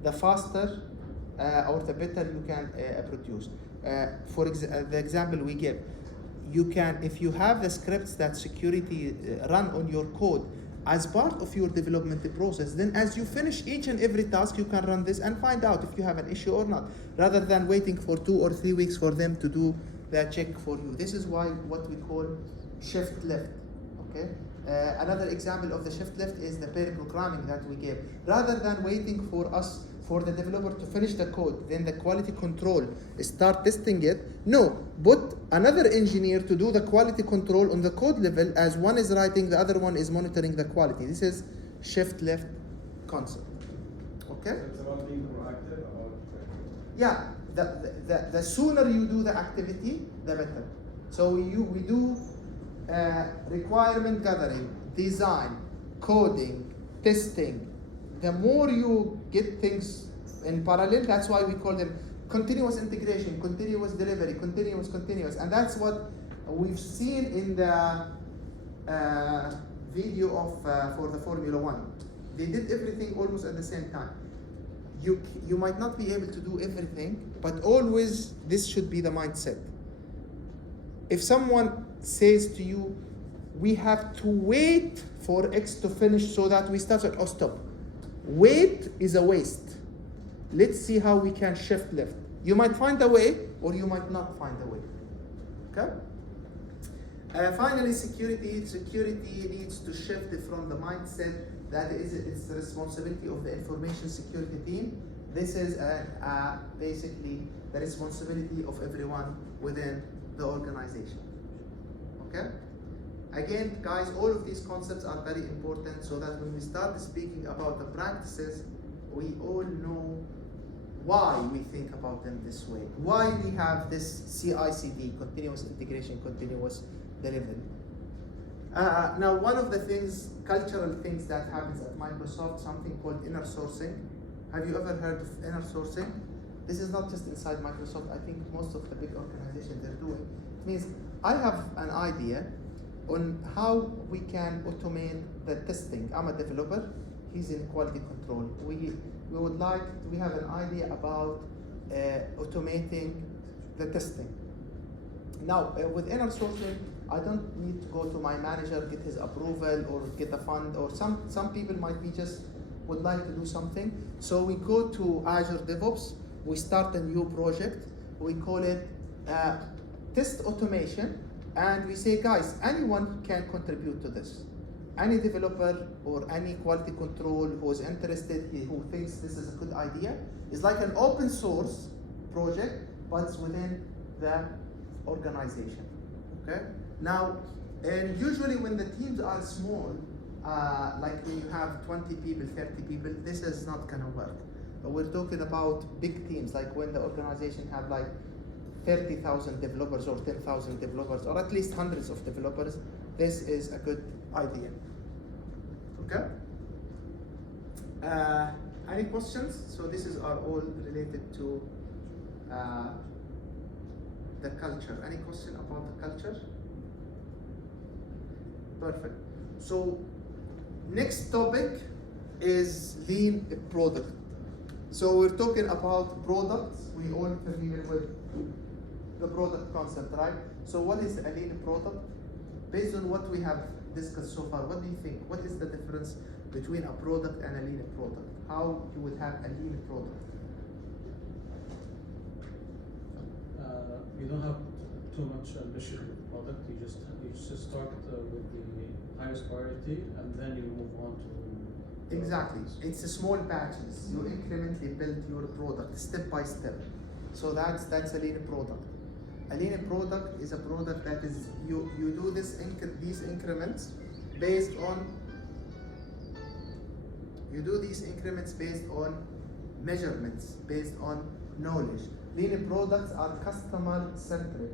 the faster or the better you can produce. For the example we give, you can, if you have the scripts that security run on your code as part of your development process, then as you finish each and every task, you can run this and find out if you have an issue or not, rather than waiting for 2 or 3 weeks for them to do that check for you. This is why what we call shift left, Okay. Another example of the shift left is the pair programming that we gave. Rather than waiting for the developer to finish the code, then the quality control start testing it. No, put another engineer to do the quality control on the code level, as one is writing, the other one is monitoring the quality. This is shift left concept. Okay? So it's about being proactive about. Yeah, the sooner you do the activity, the better. So we do requirement gathering, design, coding, testing. The more you get things in parallel, that's why we call them continuous integration, continuous delivery, continuous. And that's what we've seen in the video of for the Formula One. They did everything almost at the same time. You might not be able to do everything, but always this should be the mindset. If someone says to you, we have to wait for X to finish so that we start at, oh, stop. Wait is a waste. Let's see how we can shift left. You might find a way, or you might not find a way. Okay? Finally, security. Security needs to shift from the mindset that it's the responsibility of the information security team. This is basically the responsibility of everyone within the organization. Okay? Again, guys, all of these concepts are very important so that when we start speaking about the practices, we all know why we think about them this way, why we have this CI/CD, continuous integration, continuous delivery. Now, one of the things, cultural things that happens at Microsoft, something called inner sourcing. Have you ever heard of inner sourcing? This is not just inside Microsoft. I think most of the big organizations they're doing. It means I have an idea on how we can automate the testing. I'm a developer. He's in quality control. We have an idea about automating the testing. Now, with inner sourcing, I don't need to go to my manager, get his approval, or get a fund, or some people might be just would like to do something. So we go to Azure Devops, we start a new project, we call it test automation, and we say, guys, anyone can contribute to this. Any developer or any quality control who's interested, who thinks this is a good idea, is like an open source project, but it's within the organization. Okay? Now, and usually when the teams are small, like when you have 20 people, 30 people, this is not gonna work. But we're talking about big teams, like when the organization have like 30,000 developers or 10,000 developers, or at least hundreds of developers, this is a good idea. Okay? Any questions? So this is are all related to the culture. Any question about the culture? Perfect. So next topic is lean product. So we're talking about products. We all familiar with the product concept, right? So what is a lean product? Based on what we have discussed so far, what do you think? What is the difference between a product and a lean product? How you would have a lean product? You don't have too much ambition with the product. You just start with the highest priority, and then you move on to. Exactly. It's a small batches. You incrementally build your product step by step. So that's a lean product. A lean product is a product that is you do these increments based on measurements, based on knowledge. Lean products are customer centric.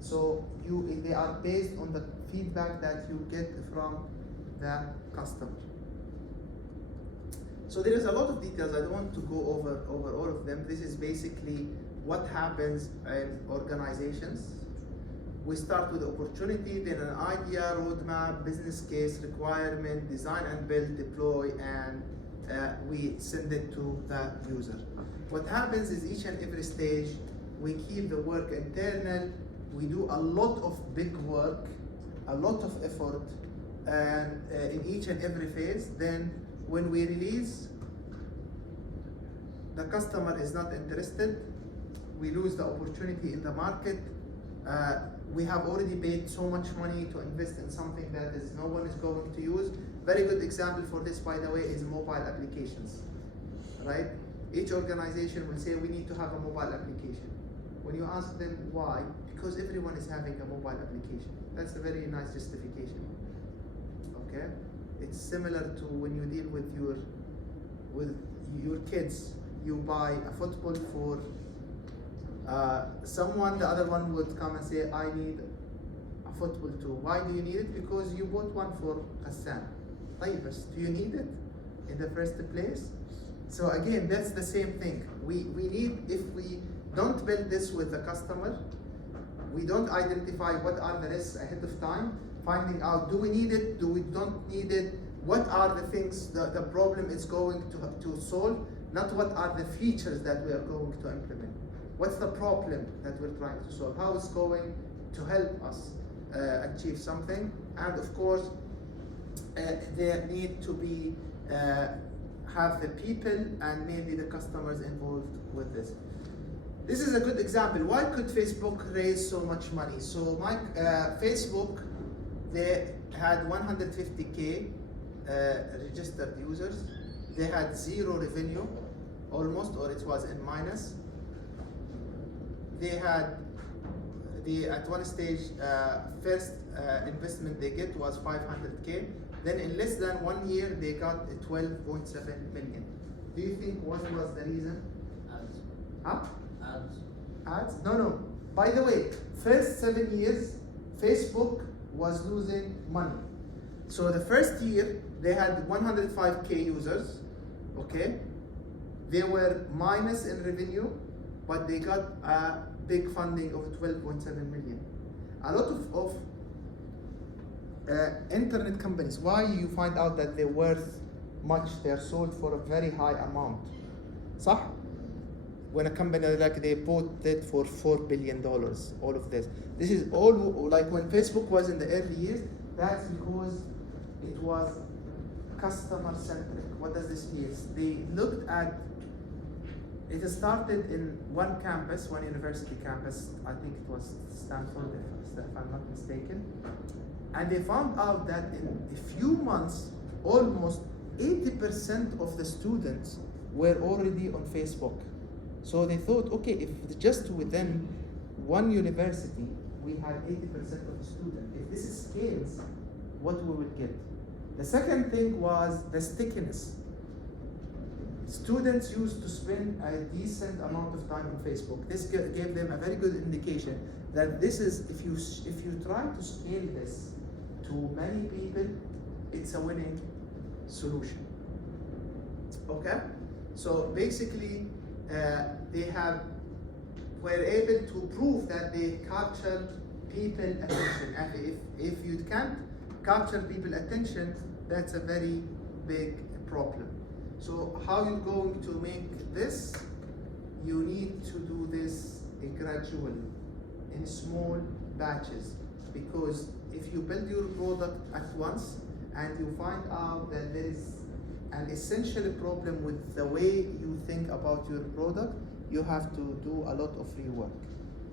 So they are based on the feedback that you get from the customer. So there is a lot of details. I don't want to go over all of them. This is basically what happens in organizations. We start with opportunity, then an idea, roadmap, business case, requirement, design and build, deploy, and we send it to the user. What happens is each and every stage, we keep the work internal. We do a lot of big work, a lot of effort, and in each and every phase. Then when we release, the customer is not interested. We lose the opportunity in the market. We have already paid so much money to invest in something that is no one is going to use. Very good example for this, by the way, is mobile applications, right? Each organization will say we need to have a mobile application. When you ask them why, because everyone is having a mobile application. That's a very nice justification. Okay, it's similar to when you deal with your kids. You buy a football for someone, the other one would come and say, I need a football too. Why do you need it? Because you bought one for Hassan. Do you need it in the first place? So again, that's the same thing. We need, if we don't build this with the customer, we don't identify what are the risks ahead of time, finding out, do we need it, do we don't need it, what are the things, the problem it's going to solve, not what are the features that we are going to implement. What's the problem that we're trying to solve? How it's going to help us achieve something? And of course, there need to be, have the people and maybe the customers involved with this. This is a good example. Why could Facebook raise so much money? So Facebook, they had 150K registered users. They had zero revenue, almost, or it was in minus. They had, at one stage, first investment they get was 500K. Then in less than 1 year, they got 12.7 million. Do you think what was the reason? Ads. Huh? Ads. Ads? No. By the way, first 7 years, Facebook was losing money. So the first year, they had 105K users, okay? They were minus in revenue, but they got a big funding of 12.7 million. A lot of internet companies, why you find out that they're worth much, they're sold for a very high amount. صح? When a company like they bought it for $4 billion, all of this. This is all, like when Facebook was in the early years, that's because it was customer centric. What does this mean? They looked at, it started in one campus, one university campus, I think it was Stanford, if I'm not mistaken. And they found out that in a few months, almost 80% of the students were already on Facebook. So they thought, okay, if just within one university, we had 80% of the students, if this scales, what we will get? The second thing was the stickiness. Students used to spend a decent amount of time on Facebook. This gave them a very good indication that this is, if you try to scale this to many people, it's a winning solution. Okay? So basically, they were able to prove that they captured people attention. And if you can't capture people attention, that's a very big problem. So how you're going to make this? You need to do this gradually, in small batches, because if you build your product at once and you find out that there is an essential problem with the way you think about your product, you have to do a lot of rework.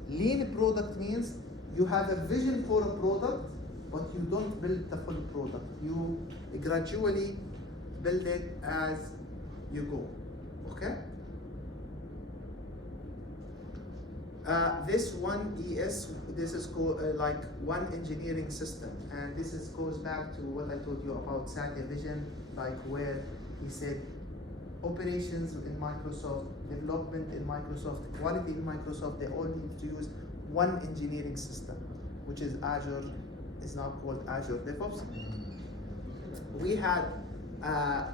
Lean product means you have a vision for a product, but you don't build the full product. You gradually build it as you go, okay? This one ES, this is called like one engineering system, and this goes back to what I told you about Satya Vision, like where he said operations in Microsoft, development in Microsoft, quality in Microsoft, they all need to use one engineering system, which is Azure, is now called Azure Devops. We had,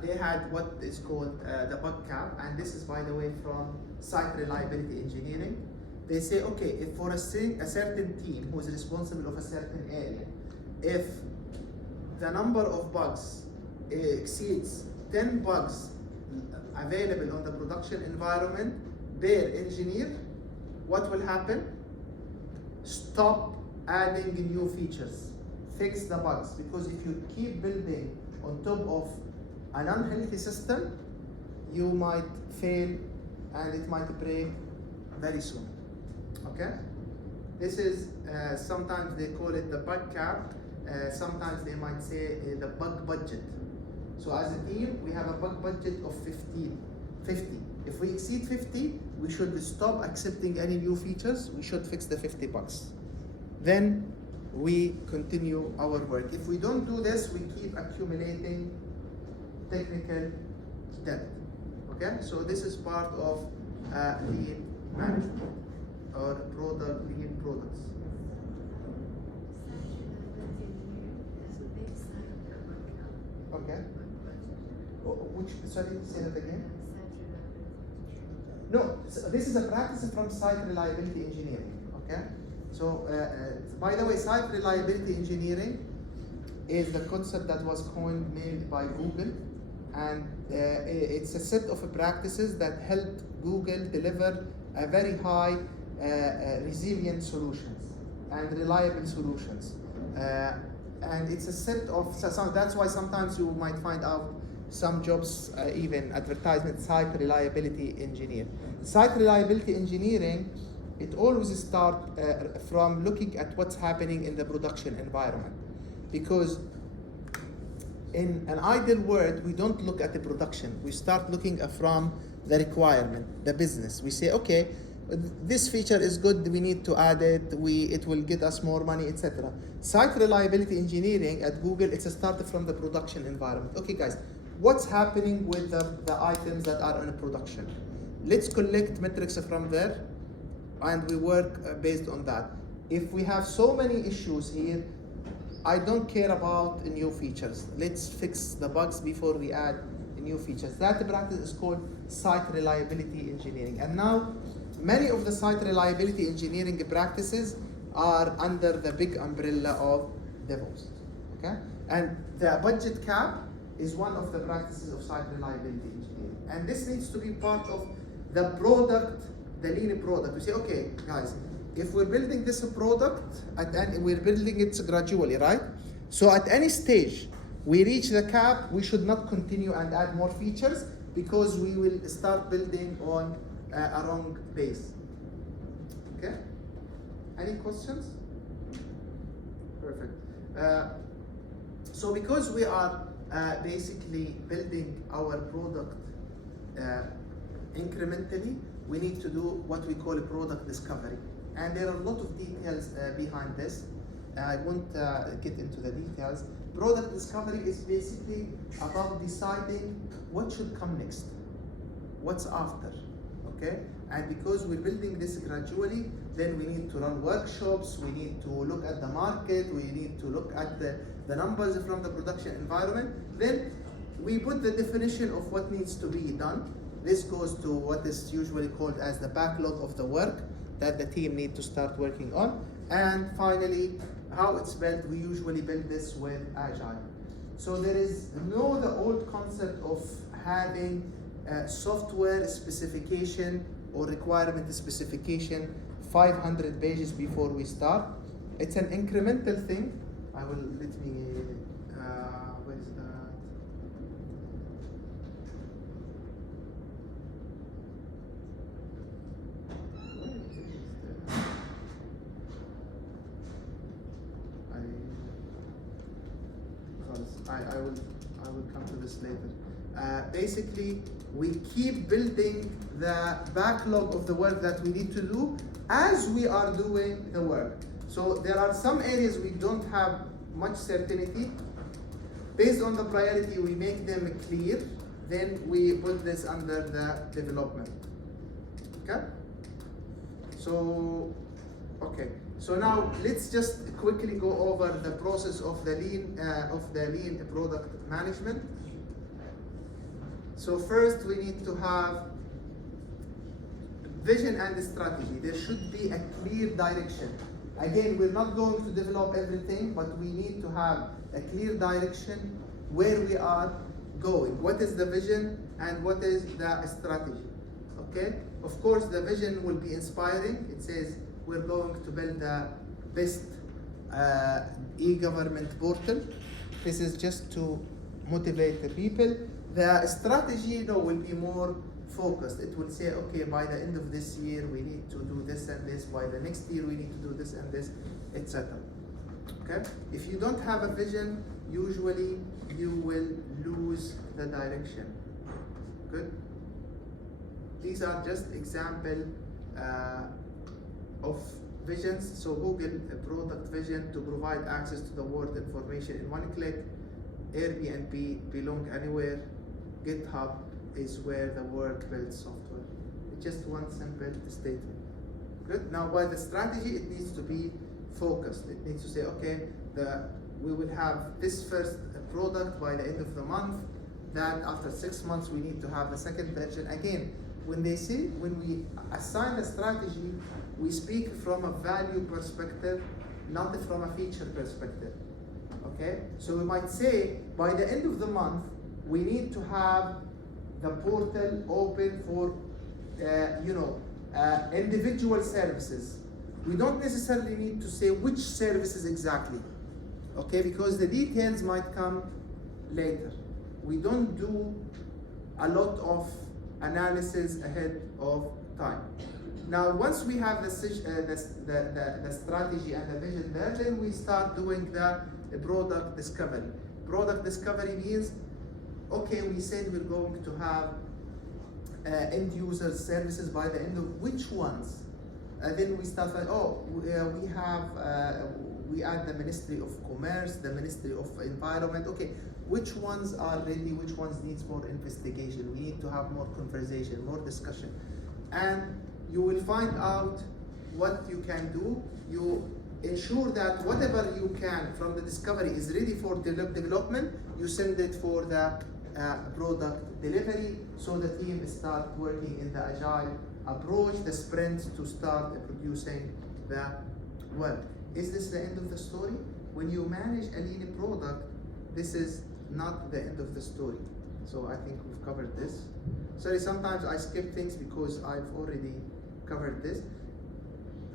they had what is called the bug cap, and this is, by the way, from site reliability engineering. They say, okay, if for a certain team who is responsible of a certain area, if the number of bugs exceeds 10 bugs available on the production environment per engineer, what will happen? Stop adding new features, fix the bugs, because if you keep building on top of an unhealthy system, you might fail and it might break very soon. Okay? This is sometimes they call it the bug cap. Sometimes they might say the bug budget. So as a team, we have a bug budget of 50. If we exceed 50, we should stop accepting any new features. We should fix the 50 bugs. Then we continue our work. If we don't do this, we keep accumulating technical debt. Okay, so this is part of lean management or lean products. Okay. Sorry, say that again. No, so this is a practice from site reliability engineering. Okay. So, by the way, site reliability engineering is the concept that was coined mainly by Google, and it's a set of practices that helped Google deliver a very high resilient solutions and reliable solutions. And it's a set of, so that's why sometimes you might find out some jobs, even advertisement, site reliability engineer. Site reliability engineering, it always starts from looking at what's happening in the production environment. Because in an ideal world, we don't look at the production. We start looking from the requirement, the business. We say, okay, this feature is good, we need to add it, it will get us more money, etc. Site reliability engineering at Google, it's a start from the production environment. Okay guys, what's happening with the items that are in production? Let's collect metrics from there and we work based on that. If we have so many issues here, I don't care about new features. Let's fix the bugs before we add new features. That practice is called site reliability engineering. And now, many of the site reliability engineering practices are under the big umbrella of Devops. Okay? And the budget cap is one of the practices of site reliability engineering. And this needs to be part of the product, the lean product. We say, okay, guys, if we're building this product, and we're building it gradually, right? So at any stage, we reach the cap, we should not continue and add more features because we will start building on a wrong base. Okay? Any questions? Perfect. So because we are basically building our product incrementally, we need to do what we call a product discovery. And there are a lot of details behind this. I won't get into the details. Product discovery is basically about deciding what should come next, what's after, okay? And because we're building this gradually, then we need to run workshops, we need to look at the market, we need to look at the numbers from the production environment. Then we put the definition of what needs to be done. This goes to what is usually called as the backlog of the work that the team need to start working on. And finally, how it's built, we usually build this with Agile. So there is the old concept of having software specification or requirement specification 500 pages before we start. It's an incremental thing. Where is that? I will come to this later. Basically, we keep building the backlog of the work that we need to do as we are doing the work. So there are some areas we don't have much certainty. Based on the priority, we make them clear. Then we put this under the development. Okay? So now let's just quickly go over the process of the lean product management. So first we need to have vision and strategy. There should be a clear direction. Again, we're not going to develop everything, but we need to have a clear direction where we are going. What is the vision and what is the strategy? Okay? Of course, the vision will be inspiring. It says we're going to build the best e-government portal. This is just to motivate the people. The strategy, will be more focused. It will say, okay, by the end of this year we need to do this and this, by the next year we need to do this and this, etc. Okay? If you don't have a vision, usually you will lose the direction. Good? These are just example of visions. So Google, a product vision to provide access to the world information in one click. Airbnb, belong anywhere. GitHub is where the world builds software. It's just one simple statement. Good. Now, by the strategy, it needs to be focused. It needs to say, okay, we will have this first product by the end of the month. That after 6 months, we need to have the second version. Again, when we assign a strategy, we speak from a value perspective, not from a feature perspective. Okay? So we might say, by the end of the month, we need to have the portal open for individual services. We don't necessarily need to say which services exactly, okay? Because the details might come later. We don't do a lot of analysis ahead of time. Now, once we have the strategy and the vision there, then we start doing the product discovery. Product discovery means, okay, we said we're going to have end user services by the end of which ones? Then we start like, we add the Ministry of Commerce, the Ministry of Environment. Okay, which ones are ready? Which ones needs more investigation? We need to have more conversation, more discussion. And you will find out what you can do. You ensure that whatever you can from the discovery is ready for development. You send it for the product delivery, so the team start working in the agile approach, the sprint, to start producing the work. Is this the end of the story? When you manage a lean product, this is not the end of the story. So I think we've covered this. Sorry, sometimes I skip things because I've already covered this.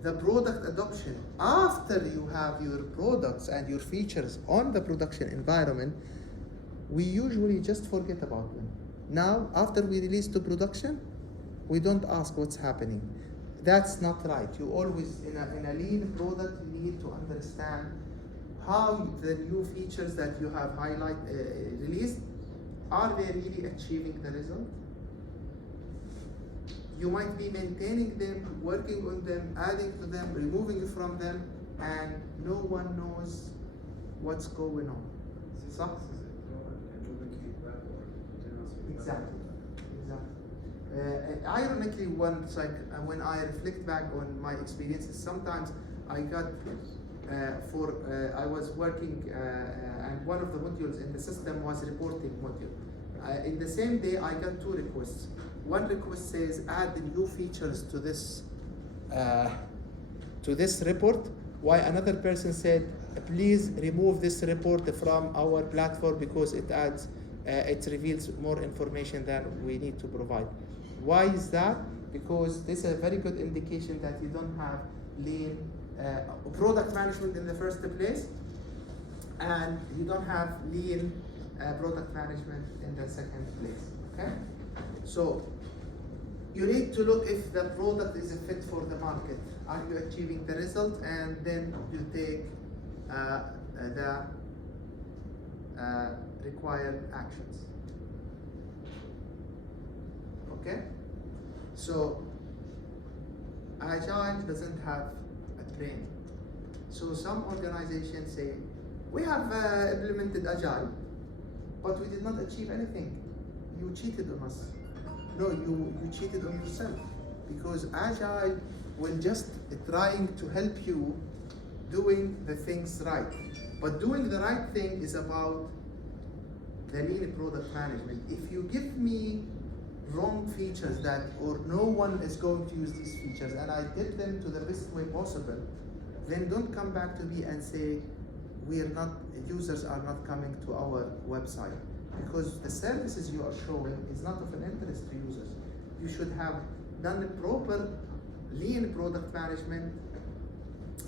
The product adoption, after you have your products and your features on the production environment, we usually just forget about them. Now, after we release to production, we don't ask what's happening. That's not right. You always, in a lean product, you need to understand how the new features that you have released, are they really achieving the result? You might be maintaining them, working on them, adding to them, removing from them, and no one knows what's going on. So, exactly. Ironically, when I reflect back on my experiences, sometimes I got I was working and one of the modules in the system was reporting module. In the same day, I got 2 requests. One request says add the new features to this report, while another person said please remove this report from our platform because it reveals more information than we need to provide. Why is that? Because this is a very good indication that you don't have lean product management in the first place, and you don't have lean product management in the second place. Okay? So you need to look if the product is a fit for the market. Are you achieving the result? And then you take the required actions. Okay? So Agile doesn't have a brain. So some organizations say, we have implemented Agile, but we did not achieve anything. You cheated on us. No, you cheated on yourself, because Agile will just trying to help you doing the things right. But doing the right thing is about the lean product management. If you give me wrong features or no one is going to use these features, and I did them to the best way possible, then don't come back to me and say users are not coming to our website, because the services you are showing is not of an interest to users. You should have done the proper lean product management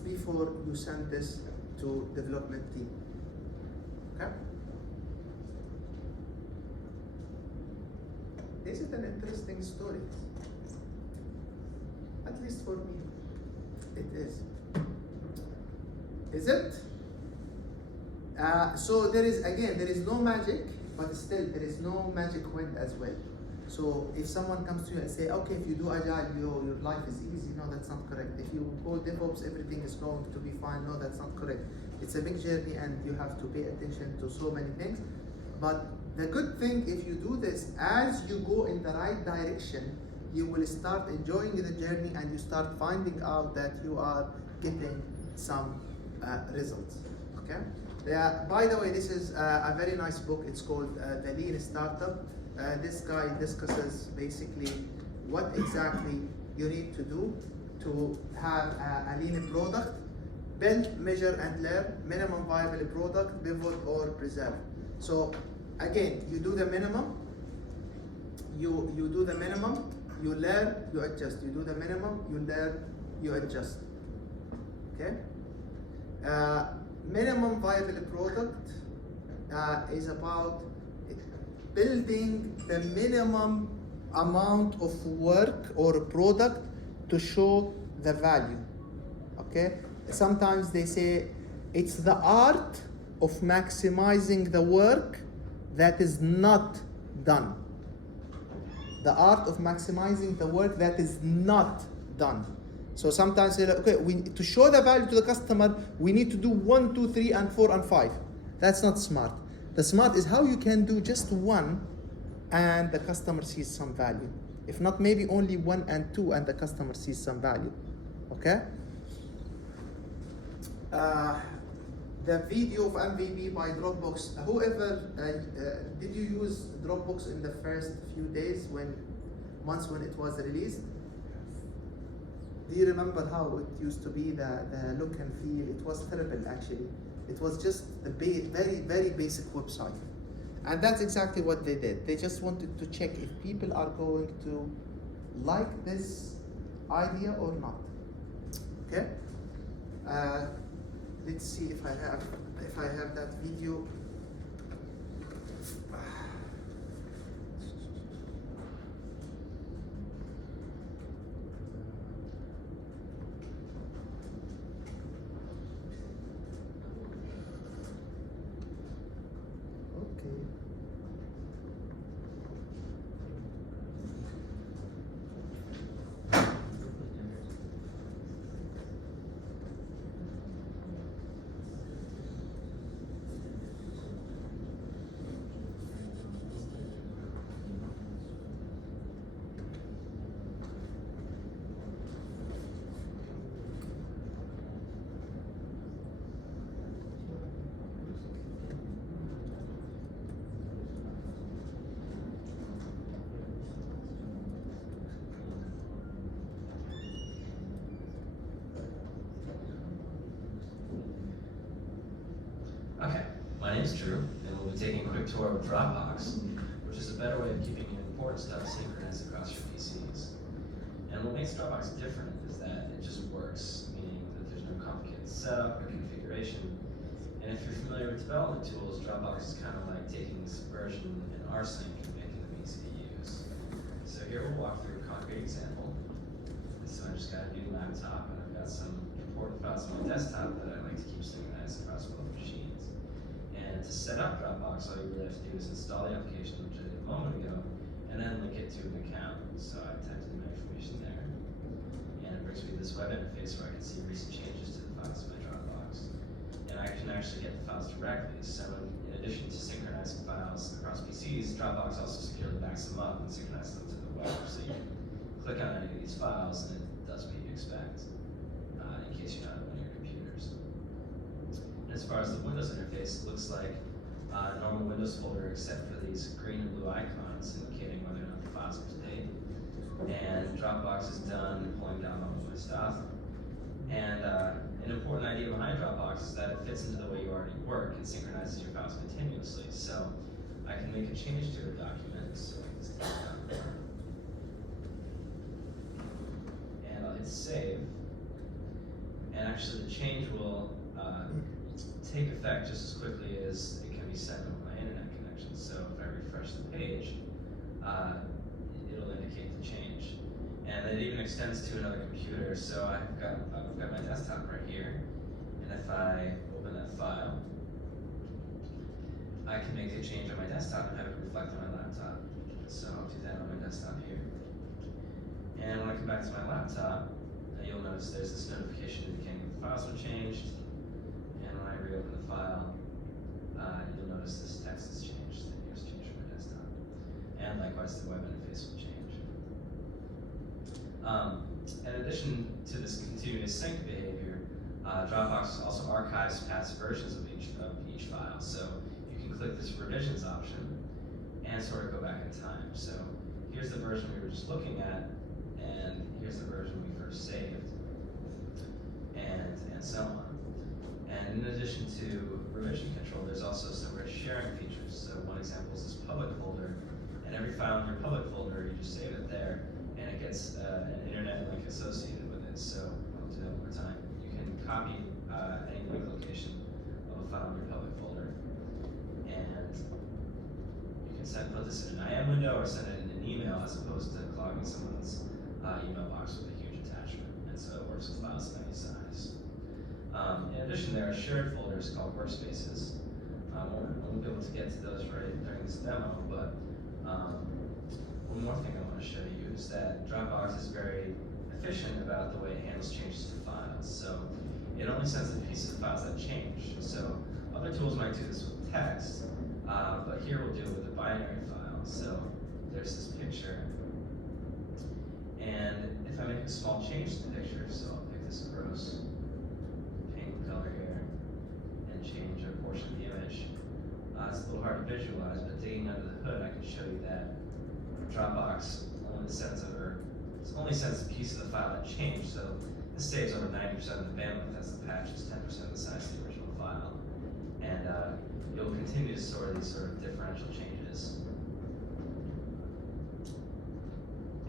before you send this to development team. Okay? is it an interesting story? At least for me, it is. Is it? So there is no magic, but still there is no magic wind as well. So if someone comes to you and say, okay, if you do Agile, your life is easy, no, that's not correct. If you go DevOps, everything is going to be fine, no, that's not correct. It's a big journey and you have to pay attention to so many things. But the good thing, if you do this, as you go in the right direction, you will start enjoying the journey and you start finding out that you are getting some results, okay? By the way, this is a very nice book. It's called The Lean Startup. This guy discusses basically what exactly you need to do to have a lean product: build, measure, and learn, minimum viable product, pivot, or preserve. So again, you do the minimum, you do the minimum, you learn, you adjust. You do the minimum, you learn, you adjust. Okay? Minimum viable product is about building the minimum amount of work or product to show the value. Okay? Sometimes they say it's the art of maximizing the work that is not done. The art of maximizing the work that is not done. So sometimes they say, okay, to show the value to the customer, we need to do 1, 2, 3, and 4, and 5. That's not smart. The smart is how you can do just 1 and the customer sees some value. If not, maybe only 1 and 2 and the customer sees some value. Okay? The video of MVP by Dropbox. Whoever, did you use Dropbox in the first few days, months when it was released? Do you remember how it used to be, the look and feel? It was terrible actually. It was just a very, very basic website. And that's exactly what they did. They just wanted to check if people are going to like this idea or not. Okay? Let's see if I have that video. Okay, my name's Drew, and we'll be taking a quick tour of Dropbox, which is a better way of keeping your important stuff synchronized across your PCs. And what makes Dropbox different is that it just works, meaning that there's no complicated setup or configuration. And if you're familiar with development tools, Dropbox is kind of like taking Subversion and rsync and making them easy to use. So here we'll walk through a concrete example. So I just got a new laptop, and I've got some important files on my desktop that I like to keep synchronized across both machines. And to set up Dropbox, all you really have to do is install the application, which I did a moment ago, and then link it to an account. So I typed in my information there, and it brings me to this web interface where I can see recent changes to the files in my Dropbox. And I can actually get the files directly. So in addition to synchronizing files across PCs, Dropbox also securely backs them up and synchronizes them to the web. So you can click on any of these files, and it does what you expect, in case you're not on one of your computers. As far as the Windows interface, it looks like a normal Windows folder except for these green and blue icons indicating whether or not the file's up to date. And Dropbox is done pulling down all of my stuff. And an important idea behind Dropbox is that it fits into the way you already work and synchronizes your files continuously. So I can make a change to a document. So I can just take it down there. And I'll hit save. And actually the change will take effect just as quickly as it can be sent over my internet connection. So if I refresh the page, it'll indicate the change. And it even extends to another computer. So I've got my desktop right here, and if I open that file, I can make a change on my desktop and have it reflect on my laptop. So I'll do that on my desktop here. And when I come back to my laptop, you'll notice there's this notification indicating the files were changed. And when I reopen the file, you'll notice this text has changed, the news changed for my desktop. And likewise, the web interface will change. In addition to this continuous sync behavior, Dropbox also archives past versions of each file. So you can click this revisions option and sort of go back in time. So here's the version we were just looking at, and here's the version we first saved, and so on. And in addition to revision control, there's also some rich sharing features. So one example is this public folder, and every file in your public folder, you just save it there, and it gets an internet link associated with it. So I'll do that one more time. You can copy any link location of a file in your public folder, and you can put this in an IM window or send it in an email as opposed to clogging someone's email box with a huge attachment. And so it works with files of any size. In addition, there are shared folders called workspaces. I won't be able to get to those right during this demo, but one more thing I want to show you is that Dropbox is very efficient about the way it handles changes to files. So it only sends the pieces of files that change. So other tools might do this with text, but here we'll do it with a binary file. So there's this picture, and if I make a small change to the picture, so I'll pick this gross pink color here and change a portion of the image. It's a little hard to visualize, but digging under the hood, I can show you that Dropbox only sends a piece of the file that changed. So this saves over 90% of the bandwidth as the patch is 10% of the size of the original file. And you'll continue to store these sort of differential changes.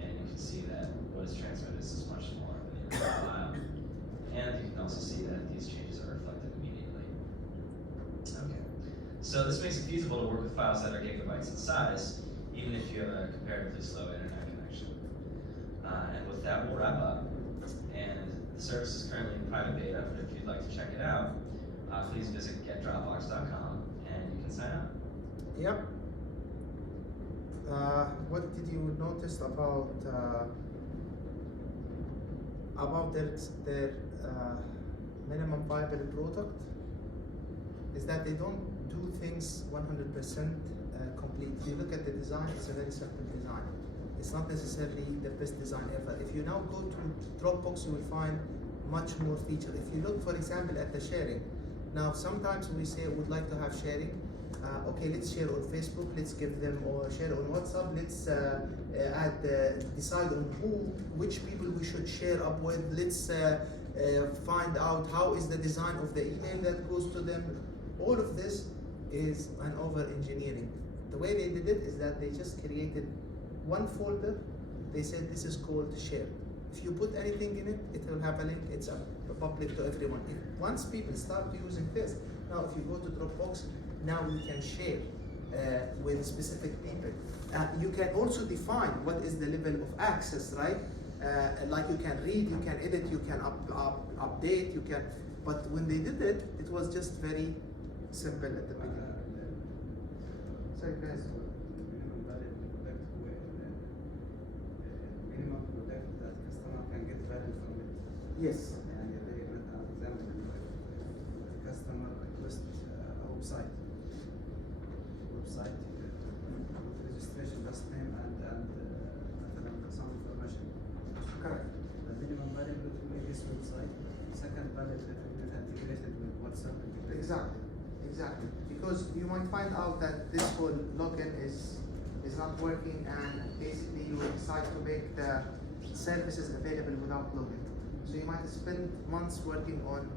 And you can see that what is transmitted is much smaller than the original file. And you can also see that these changes are reflected immediately. Okay. So this makes it feasible to work with files that are gigabytes in size, even if you have a comparatively slow internet connection. And with that, we'll wrap up. And the service is currently in private beta, but if you'd like to check it out, please visit getdropbox.com and you can sign up. Yep. What did you notice about their minimum viable product? Is that they don't do things 100% complete. If you look at the design, it's a very simple design. It's not necessarily the best design ever. If you now go to Dropbox, you will find much more features. If you look, for example, at the sharing. Now, sometimes we say we'd like to have sharing. Okay, let's share on Facebook. Let's give them or share on WhatsApp. Let's decide on which people we should share up with. Let's find out how is the design of the email that goes to them. All of this is an over-engineering. The way they did it is that they just created one folder. They said this is called share. If you put anything in it, it will have a link. It's public to everyone. Once people start using this, now if you go to Dropbox, now you can share with specific people. You can also define what is the level of access, right? Like you can read, you can edit, you can update, you can. But when they did it, it was just very simple at the beginning. Sorry, guys. Minimum product that customer can get value from it. Yes. And a very good example, the customer request a website, registration, last name, and some information. Correct. The minimum value will be this website. Second value that will be integrated with WhatsApp. Exactly. Because you might find out that this whole login is not working, and basically you will decide to make the services available without login. So you might spend months working on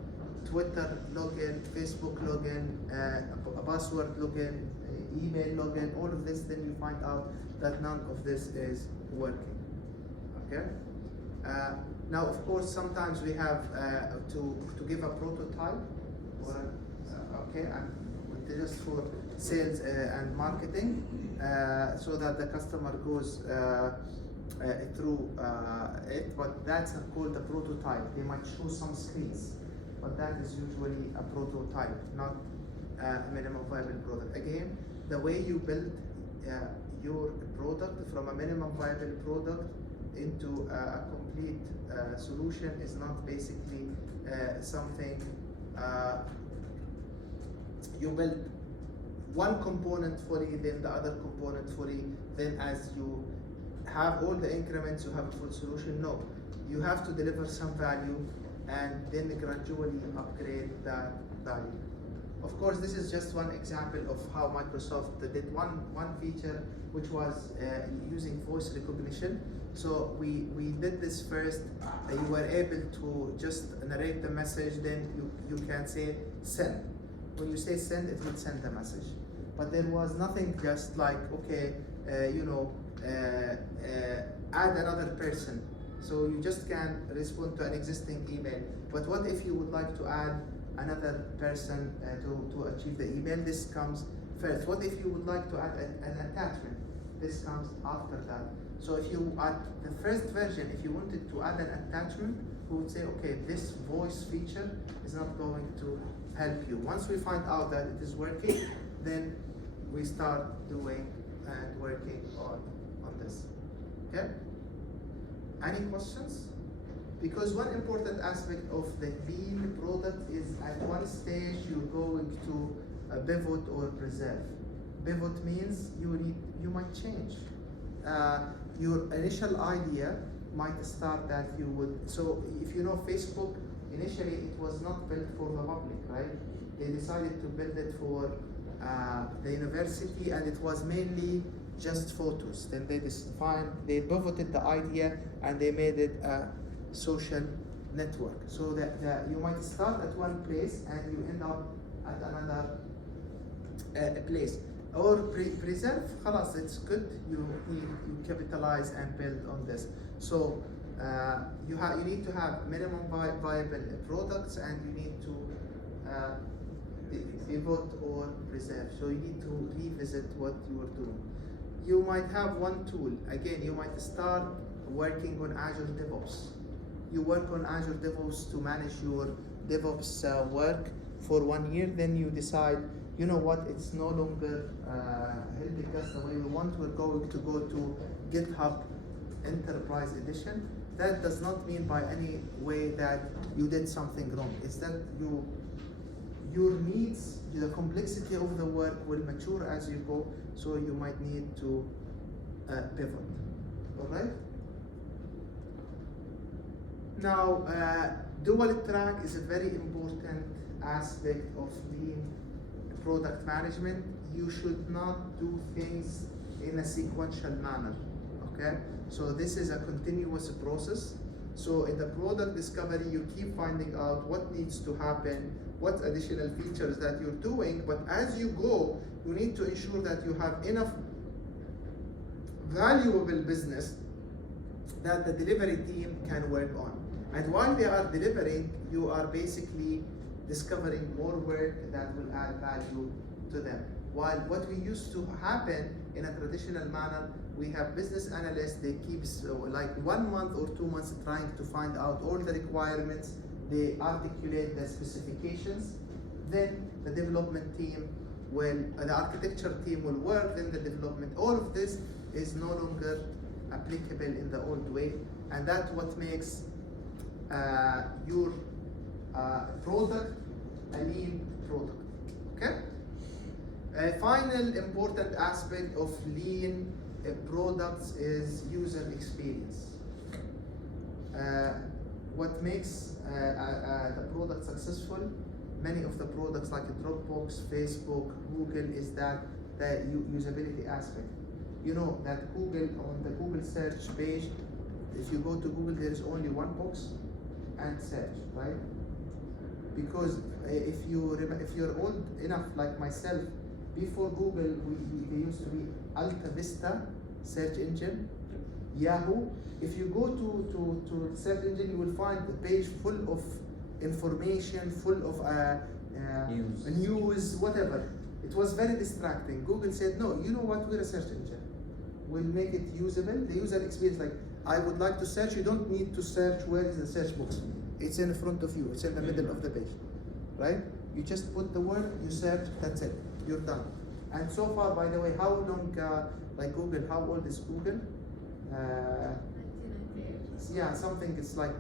Twitter login, Facebook login, a password login, email login, all of this, then you find out that none of this is working. Okay? Now, of course, sometimes we have to give a prototype, or okay, and just for sales and marketing, so that the customer goes through it. But that's called a prototype. They might show some screens, but that is usually a prototype, not a minimum viable product. Again, the way you build your product from a minimum viable product into a complete solution is not basically something you build one component fully, then the other component fully, then as you have all the increments, you have a full solution. No, you have to deliver some value and then gradually upgrade that value. Of course, this is just one example of how Microsoft did one feature, which was using voice recognition. So we did this first. You were able to just narrate the message, then you can say send. When you say send, it will send the message. But there was nothing just like, okay, add another person. So you just can respond to an existing email. But what if you would like to add another person to achieve the email? This comes first. What if you would like to add an attachment? This comes after that. So if you add the first version, if you wanted to add an attachment, we would say, okay, this voice feature is not going to help you. Once we find out that it is working, then we start doing and working on this. Okay? Any questions? Because one important aspect of the lean product is at one stage you're going to pivot or preserve. Pivot means you might change. Your initial idea might start that you would, so if you know Facebook, initially it was not built for the public, right? They decided to build it for the university, and it was mainly just photos. Then they pivoted the idea and they made it a social network. So that you might start at one place and you end up at another place. Or preserve, خلاص, it's good. You capitalize and build on this. So you need to have minimum viable products, and you need to pivot or preserve. So you need to revisit what you are doing. You might have one tool. Again, you might start working on Agile Devops. You work on Agile Devops to manage your DevOps work for 1 year. Then you decide, you know what, it's no longer helping us the way we want. We're going to go to GitHub Enterprise Edition. That does not mean by any way that you did something wrong. It's that your needs, the complexity of the work will mature as you go, so you might need to pivot. All right? Now, dual track is a very important aspect of lean product management. You should not do things in a sequential manner, okay? So this is a continuous process. So in the product discovery, you keep finding out what needs to happen, what additional features that you're doing, but as you go, you need to ensure that you have enough valuable business that the delivery team can work on. And while they are delivering, you are basically discovering more work that will add value to them. While what we used to happen in a traditional manner, we have business analysts, they keep like 1 month or 2 months trying to find out all the requirements, they articulate the specifications, then the development team will, the architecture team will work, then the development, all of this is no longer applicable in the old way, and that's what makes your product a lean product, okay? A final important aspect of lean products is user experience. What makes the product successful, many of the products like Dropbox, Facebook, Google, is that the usability aspect. You know that Google, on the Google search page, if you go to Google, there is only one box and search, right? Because if you're old enough like myself, before Google, they used to be Alta Vista search engine, Yahoo. If you go to search engine, you will find a page full of information, full of news, whatever. It was very distracting. Google said, no, you know what, we're a search engine. We'll make it usable. The user experience, like, I would like to search, you don't need to search where is the search box. It's in front of you, it's in the middle of the page, right? You just put the word, you search, that's it, you're done. And so far, by the way, how long, like Google, how old is Google? 1998. Yeah, something, it's like,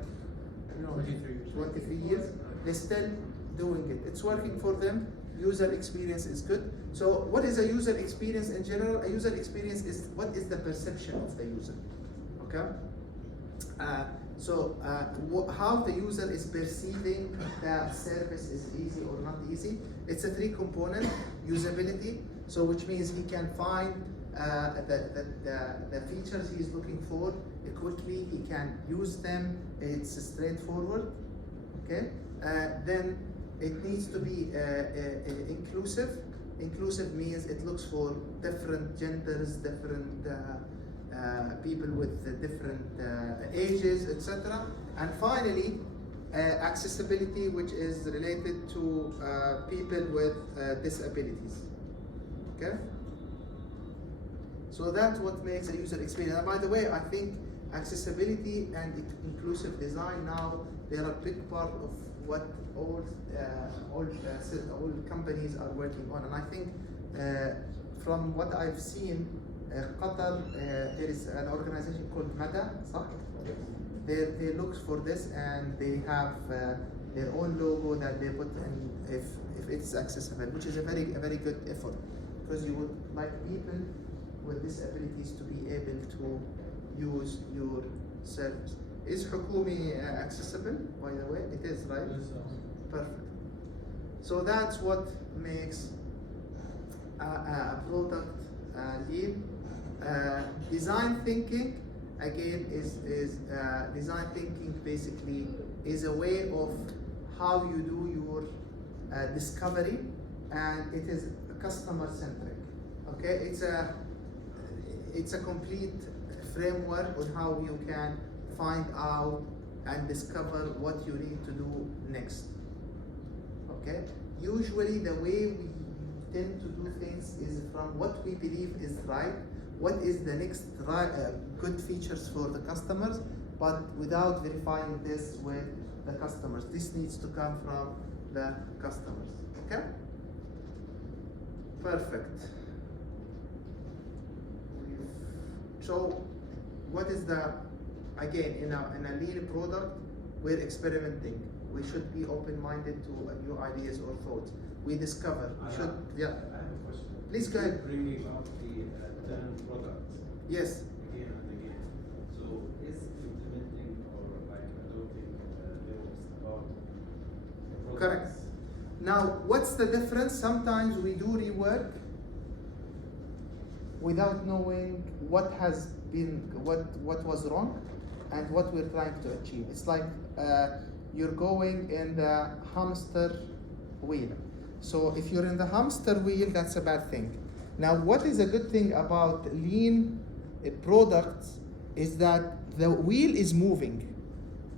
23 years. 23 years. They're still doing it. It's working for them. User experience is good. So what is a user experience in general? A user experience is what is the perception of the user, okay? How the user is perceiving the service is easy or not easy. It's a 3-component usability. So which means he can find the features he's looking for quickly. He can use them. It's straightforward. Okay. Then it needs to be inclusive. Inclusive means it looks for different genders, different people with different ages, etc. And finally, accessibility, which is related to people with disabilities. Okay? So that's what makes a user experience. And by the way, I think accessibility and inclusive design now, they are a big part of what all companies are working on. And I think from what I've seen, Qatar, there is an organization called Meta, صح? They look for this and they have their own logo that they put in if it's accessible, which is a very good effort, because you would like people with disabilities to be able to use your service. Is Hukumi accessible, by the way? It is, right? Yes, Perfect. So that's what makes a product lean. Design thinking, again, is design thinking basically is a way of how you do your discovery, and it is customer centric. Okay, it's a complete framework on how you can find out and discover what you need to do next. Okay, usually the way we tend to do things is from what we believe is right, what is the next good features for the customers, but without verifying this with the customers. This needs to come from the customers. Okay, perfect. So what is the, again, in a lean product, we're experimenting. We should be open-minded to new ideas or thoughts. We discover. We should, yeah. I have a question. Please go ahead. Bringing up the term product Yes. again and again. So is implementing or like adopting Devops about the Correct. products? Now, what's the difference? Sometimes we do rework without knowing what has been, what was wrong and what we're trying to achieve. It's like you're going in the hamster wheel. So if you're in the hamster wheel, that's a bad thing. Now, what is a good thing about lean products is that the wheel is moving,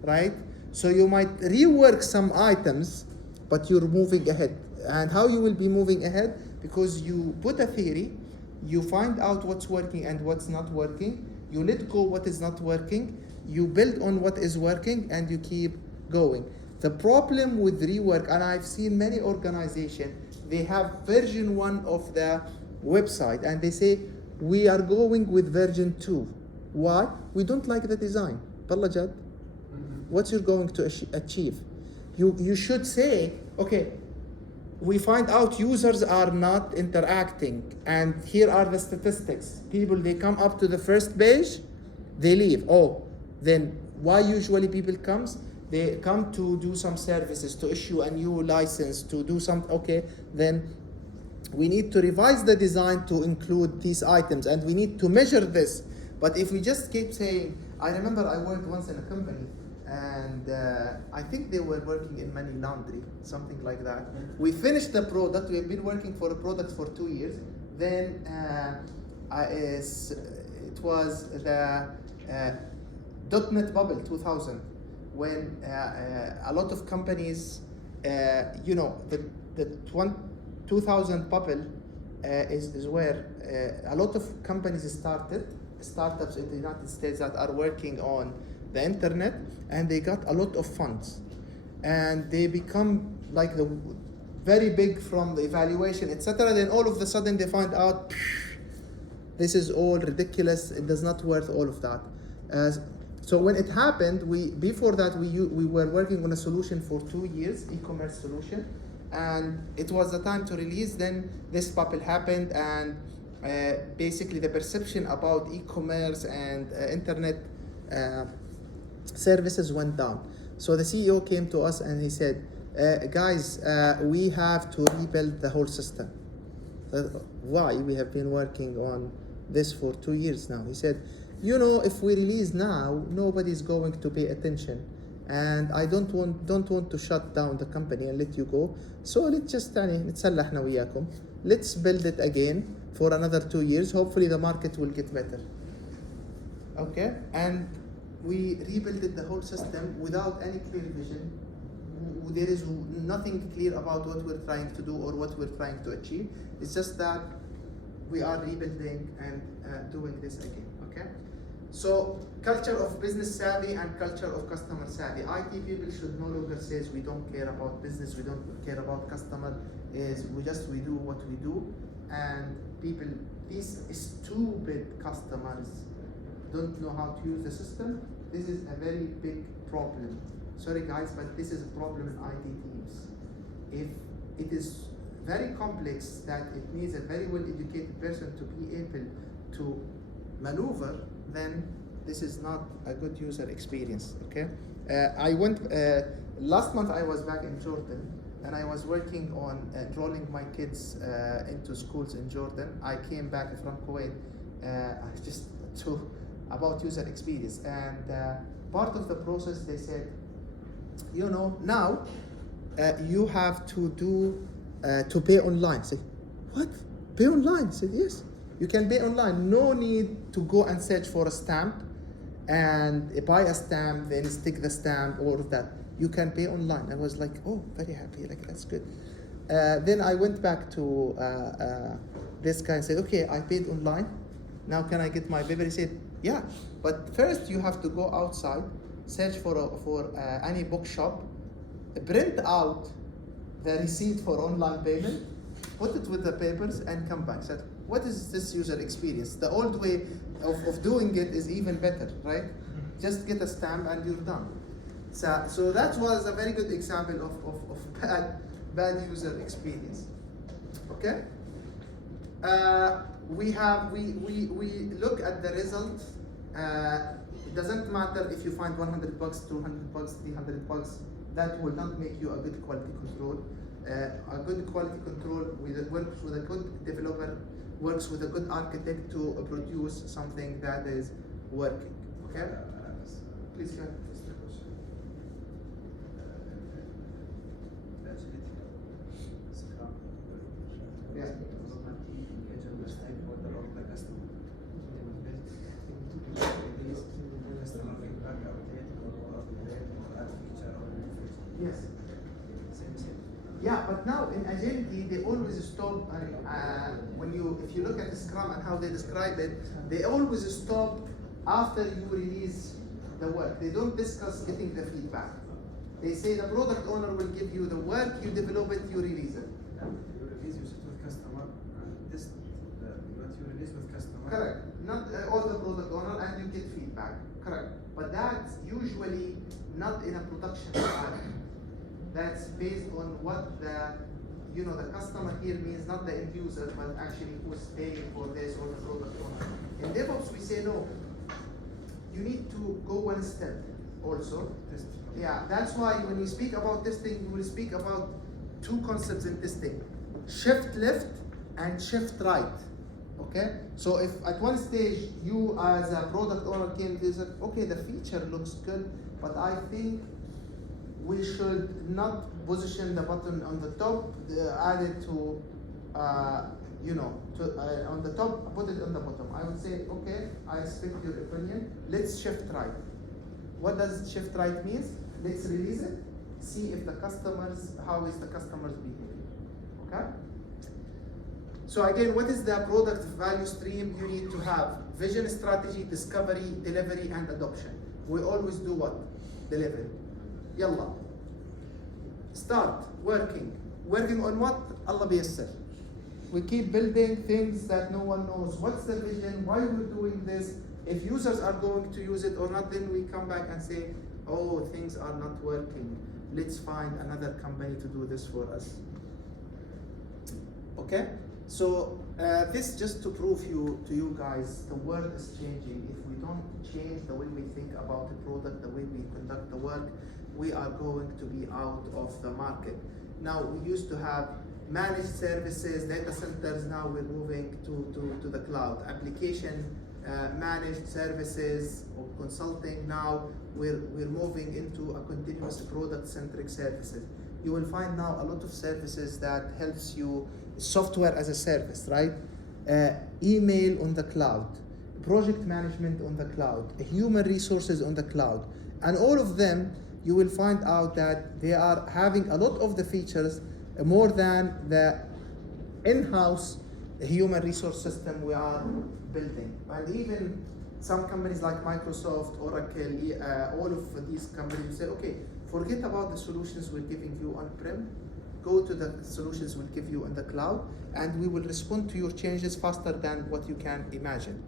right? So you might rework some items, but you're moving ahead. And how you will be moving ahead? Because you put a theory, you find out what's working and what's not working, you let go what is not working, you build on what is working, and you keep going. The problem with rework, and I've seen many organizations, they have version 1 of the website and they say, we are going with version 2. Why? We don't like the design. Balla Jad, what you're going to achieve? You should say, okay, we find out users are not interacting, and here are the statistics. People, they come up to the first page, they leave. Oh, then why usually people comes? They come to do some services, to issue a new license, to do some, okay, then we need to revise the design to include these items, and we need to measure this. But if we just keep saying, I remember I worked once in a company, and I think they were working in money laundry, something like that. We finished the product, we have been working for a product for 2 years, then it was the .NET bubble 2000, when a lot of companies, the 2000 Popple is where a lot of companies startups in the United States that are working on the internet, and they got a lot of funds, and they become like the very big from the evaluation, etc. Then all of a sudden they find out this is all ridiculous. It does not worth all of that. So when it happened, before that we were working on a solution for 2 years, e-commerce solution, and it was the time to release. Then this Popple happened, and basically the perception about e-commerce and internet services went down. So the CEO came to us and he said, guys, we have to rebuild the whole system. Why? We have been working on this for 2 years now. He said, if we release now, nobody's going to pay attention, and I don't want to shut down the company and let you go. So let's just نتسلحنا وياكم. Let's build it again for another 2 years. Hopefully the market will get better. Okay, and we rebuilt the whole system without any clear vision. There is nothing clear about what we're trying to do or what we're trying to achieve. It's just that we are rebuilding and doing this again. Okay, so culture of business savvy and culture of customer savvy. IT people should no longer say we don't care about business, we don't care about customer. We do what we do, and these stupid customers don't know how to use the system. This is a very big problem. Sorry guys, but this is a problem in IT teams. If it is very complex that it needs a very well-educated person to be able to maneuver, then this is not a good user experience, okay? Last month I was back in Jordan, and I was working on enrolling my kids into schools in Jordan. I came back from Kuwait about user experience, and part of the process they said, now you have to pay online. I said, what? Pay online? I said, yes, you can pay online. No need to go and search for a stamp and buy a stamp, then stick the stamp, all of that. You can pay online. I was like, oh, very happy, like that's good. Then I went back to this guy and said, okay, I paid online. Now can I get my paper? He said, yeah, but first you have to go outside, search for any bookshop, print out the receipt for online payment, put it with the papers, and come back. Said, what is this user experience? The old way of doing it is even better, right? Just get a stamp and you're done. So that was a very good example of bad user experience. Okay. We look at the result. It doesn't matter if you find 100 bucks, 200 bucks, 300 bucks. That will not make you a good quality control. A good quality control works with a good developer, works with a good architect to produce something that is working. Okay? Please go ahead. Yeah. Yes. Yeah, but now in agility they always stop, and if you look at the Scrum and how they describe it, they always stop after you release the work. They don't discuss getting the feedback. They say the product owner will give you the work, you develop it, you release it. You release, you sit with customer, and this what you release with customer. Correct. Not all the product owner, and you get feedback. Correct. But that's usually not in a production environment. That's based on what the customer here means, not the end user, but actually who's paying for this or the product owner. In Devops, we say no. You need to go one step also. Yeah, that's why when we speak about testing, we will speak about two concepts in testing: shift left and shift right. Okay? So if at one stage you as a product owner came to say, okay, the feature looks good, but I think we should not position the button on the top, add it to, on the top, put it on the bottom. I would say, okay, I respect your opinion. Let's shift right. What does shift right means? Let's release it, see if how is the customer's behavior. Okay? So again, what is the product value stream? You need to have vision, strategy, discovery, delivery, and adoption. We always do what? Delivery. Yalla. Start working. Working on what? Allah biyassar. We keep building things that no one knows. What's the vision? Why we're doing this? If users are going to use it or not, then we come back and say, oh, things are not working. Let's find another company to do this for us. Okay? So this just to prove to you guys, the world is changing. If we don't change the way we think about the product, the way we conduct the work, we are going to be out of the market. Now, we used to have managed services, data centers. Now we're moving to the cloud. Application managed services or consulting. Now we're moving into a continuous product-centric services. You will find now a lot of services that helps you, software as a service, right? Email on the cloud, project management on the cloud, human resources on the cloud, and all of them, you will find out that they are having a lot of the features more than the in-house human resource system we are building. And even some companies like Microsoft, Oracle, all of these companies say, okay, forget about the solutions we're giving you on-prem, go to the solutions we'll give you in the cloud, and we will respond to your changes faster than what you can imagine.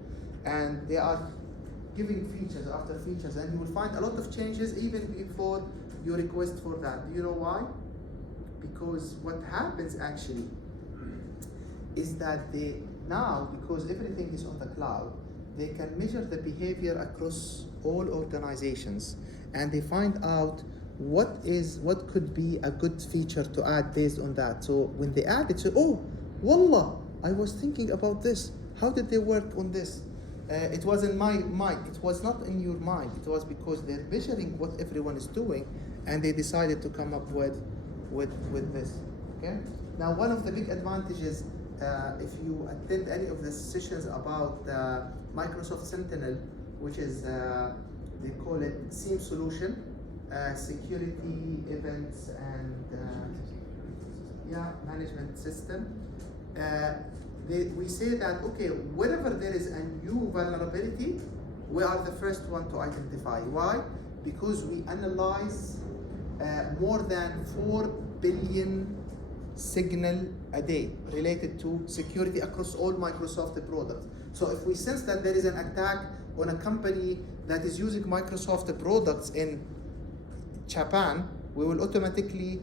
And they are giving features after features, and you will find a lot of changes even before you request for that. Do you know why? Because what happens actually is that they now, because everything is on the cloud, they can measure the behavior across all organizations, and they find out what could be a good feature to add based on that. So when they add it, say, oh, wallah, I was thinking about this. How did they work on this? It was in my mind. It was not in your mind. It was because they're measuring what everyone is doing, and they decided to come up with this. Okay. Now, one of the big advantages, if you attend any of the sessions about Microsoft Sentinel, which is they call it SIEM solution, security, events, and management system. We say that, okay, whenever there is a new vulnerability, we are the first one to identify. Why? Because we analyze more than 4 billion signal a day related to security across all Microsoft products. So if we sense that there is an attack on a company that is using Microsoft products in Japan, we will automatically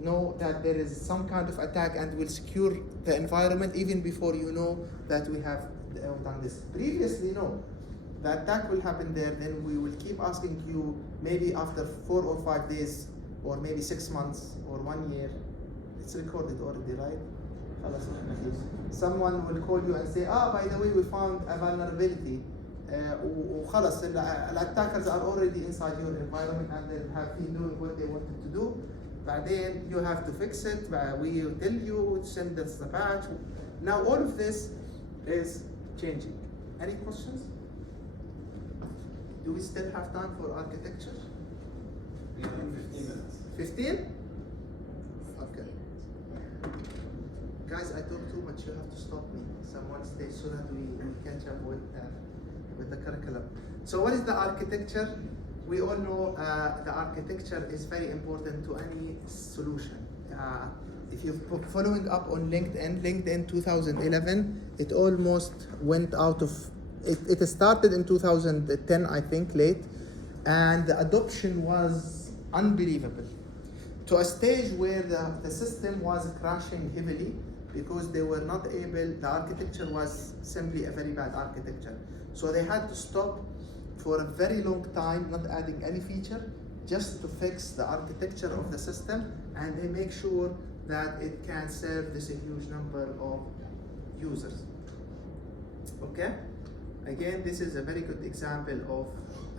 know that there is some kind of attack, and will secure the environment even before you know that we have done this. Previously, no. The attack will happen there, then we will keep asking you maybe after 4 or 5 days, or maybe 6 months or 1 year. It's recorded already, right? Someone will call you and say, by the way, we found a vulnerability. وخلص attackers are already inside your environment and they have been doing what they wanted to do. بعدين you have to fix it. We will tell you, send us the patch. Now all of this is changing. Any questions? Do we still have time for architecture? We have 15 minutes. 15? Okay. Guys, I talk too much. You have to stop me. Someone stay so that we catch up with the curriculum. So what is the architecture? We all know the architecture is very important to any solution. If you're following up on LinkedIn 2011, it almost went out of, it started in 2010, I think, late, and the adoption was unbelievable. To a stage where the system was crashing heavily because they were not able, the architecture was simply a very bad architecture. So they had to stop for a very long time, not adding any feature, just to fix the architecture of the system, and they make sure that it can serve this huge number of users. Okay? Again, this is a very good example of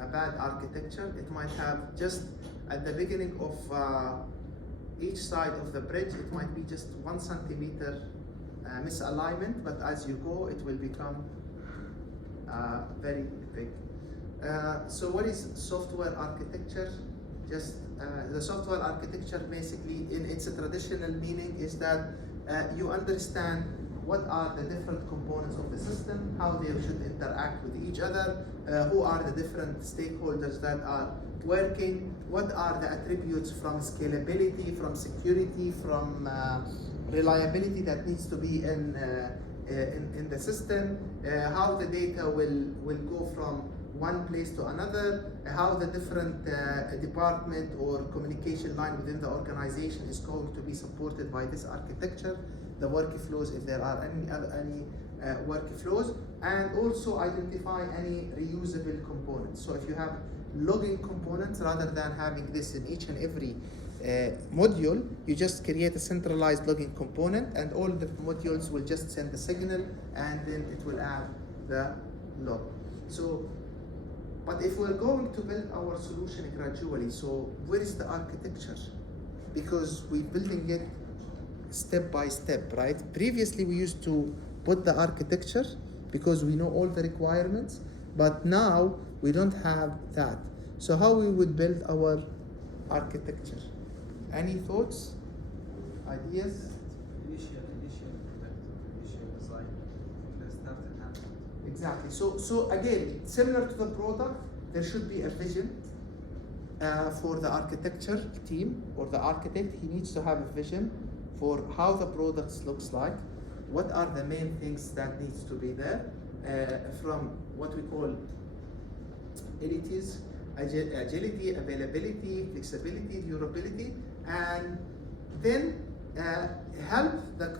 a bad architecture. It might have just at the beginning of each side of the bridge, it might be just 1 centimeter misalignment, but as you go, it will become very big. So what is software architecture? Just the software architecture basically in its traditional meaning is that you understand what are the different components of the system, how they should interact with each other, who are the different stakeholders that are working, what are the attributes from scalability, from security, from reliability that needs to be in the system, how the data will go from one place to another, how the different department or communication line within the organization is going to be supported by this architecture, the workflows if there are any workflows, and also identify any reusable components. So if you have logging components, rather than having this in each and every module, you just create a centralized logging component, and all the modules will just send the signal, and then it will add the log. So, but if we're going to build our solution gradually, so where is the architecture? Because we're building it step by step, right? Previously, we used to put the architecture because we know all the requirements, but now we don't have that. So how we would build our architecture? Any thoughts, ideas? Initial design. Let's start and have it. Exactly. So again, similar to the product, there should be a vision for the architecture team or the architect. He needs to have a vision for how the product looks like. What are the main things that needs to be there from what we call entities, agility, availability, flexibility, durability, and then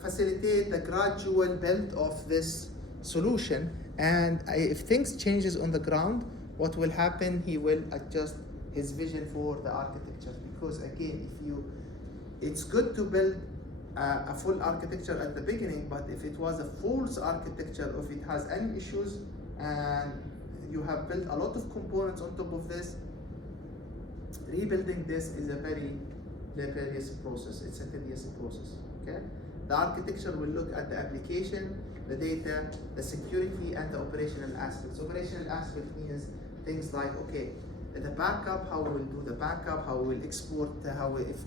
facilitate the gradual build of this solution. And if things changes on the ground, what will happen? He will adjust his vision for the architecture. Because again, it's good to build a full architecture at the beginning, but if it was a false architecture, if it has any issues, and you have built a lot of components on top of this, rebuilding this is a very laborious process. It's a tedious process. Okay, the architecture will look at the application, the data, the security, and the operational aspects. Operational aspect means things like, okay, the backup, how we will do the backup, how we will export,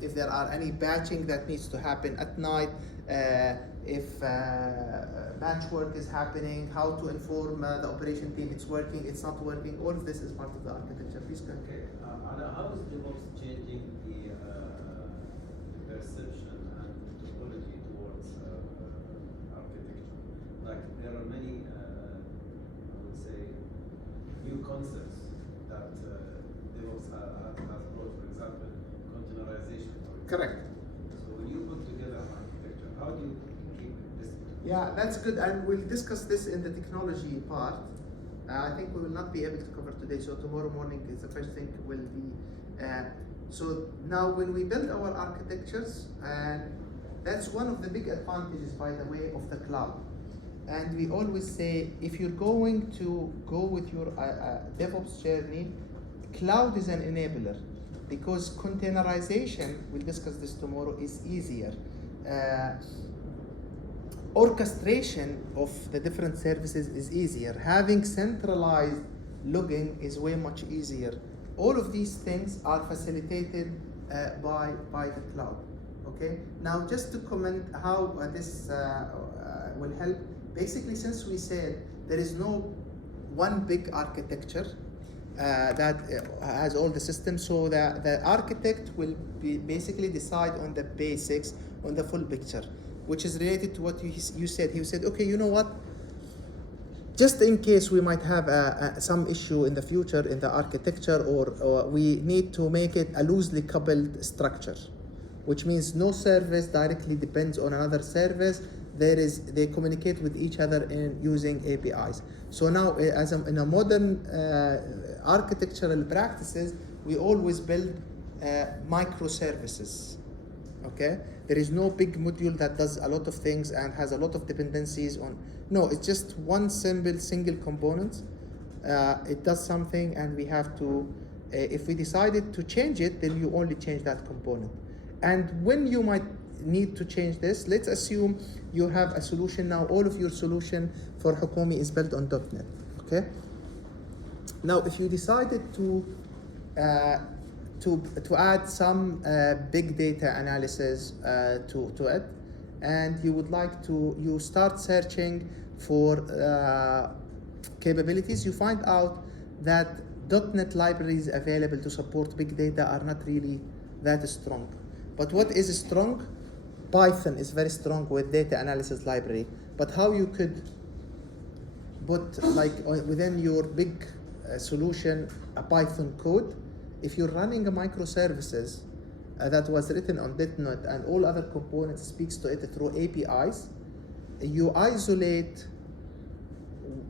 if there are any batching that needs to happen at night, if batch work is happening, how to inform the operation team it's working, it's not working. All of this is part of the architecture. Please continue. Okay, how is Devops changing the perception and methodology towards architecture? Like there are many, I would say, new concepts that Devops has brought. For example, containerization. Correct. So when you put together an architecture, how do you keep this? Yeah, that's good, and we'll discuss this in the technology part. I think we will not be able to cover today, so tomorrow morning is the first thing will be. So now when we build our architectures, and that's one of the big advantages, by the way, of the cloud. And we always say, if you're going to go with your DevOps journey, cloud is an enabler, because containerization, we'll discuss this tomorrow, is easier. Orchestration of the different services is easier. Having centralized logging is way much easier. All of these things are facilitated by the cloud. Okay. Now, just to comment how this will help. Basically, since we said there is no one big architecture that has all the systems, so the architect will basically decide on the basics, on the full picture, which is related to what you said. He said, okay, you know what? Just in case we might have some issue in the future in the architecture, or we need to make it a loosely coupled structure, which means no service directly depends on another service. They communicate with each other in using APIs. So now, in a modern architectural practices, we always build microservices. Okay, there is no big module that does a lot of things and has a lot of dependencies on. No, it's just one single component. It does something, and we have to. If we decided to change it, then you only change that component. And when you might need to change this, let's assume you have a solution now. All of your solution for Hukumi is built on .NET. Okay. Now, if you decided to add some big data analysis to it, and you would like to, you start searching for capabilities, you find out that .NET libraries available to support big data are not really that strong. But what is strong? Python is very strong with data analysis library. But how you could put like within your big solution a Python code, if you're running a microservices that was written on .NET and all other components speaks to it through APIs, you isolate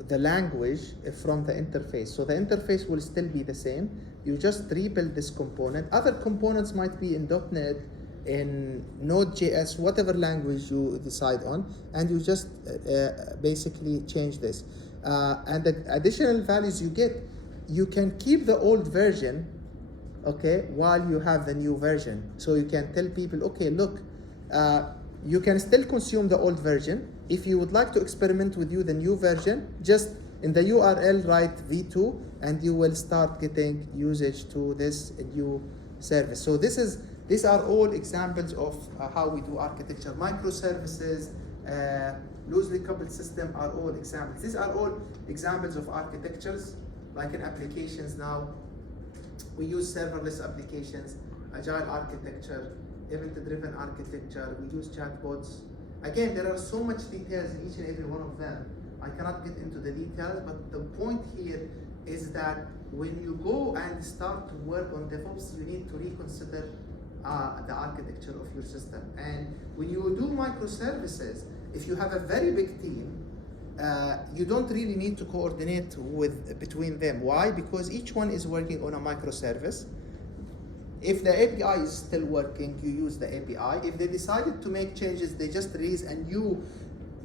the language from the interface. So the interface will still be the same. You just rebuild this component. Other components might be in .NET, in Node.js, whatever language you decide on, and you just basically change this. And the additional values you get, you can keep the old version, okay, while you have the new version. So you can tell people, okay, look, you can still consume the old version. If you would like to experiment with the new version, just in the URL write v2 and you will start getting usage to this new service. So these are all examples of how we do architecture. Microservices, loosely coupled system are all examples. These are all examples of architectures, like in applications now. We use serverless applications, Agile Architecture, event-driven architecture, we use chatbots. Again, there are so much details in each and every one of them. I cannot get into the details, but the point here is that when you go and start to work on DevOps, you need to reconsider the architecture of your system. And when you do microservices, if you have a very big team, you don't really need to coordinate between them. Why? Because each one is working on a microservice. If the API is still working, you use the API. If they decided to make changes, they just release a new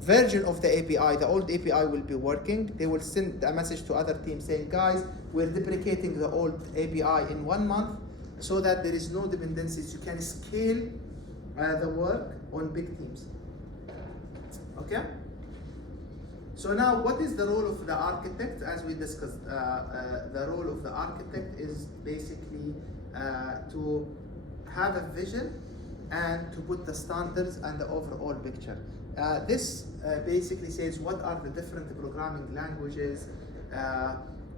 version of the API. The old API will be working. They will send a message to other teams saying, guys, we're deprecating the old API in 1 month so that there is no dependencies. You can scale the work on big teams. Okay? So now, what is the role of the architect? As we discussed, the role of the architect is basically to have a vision and to put the standards and the overall picture. This basically says what are the different programming languages,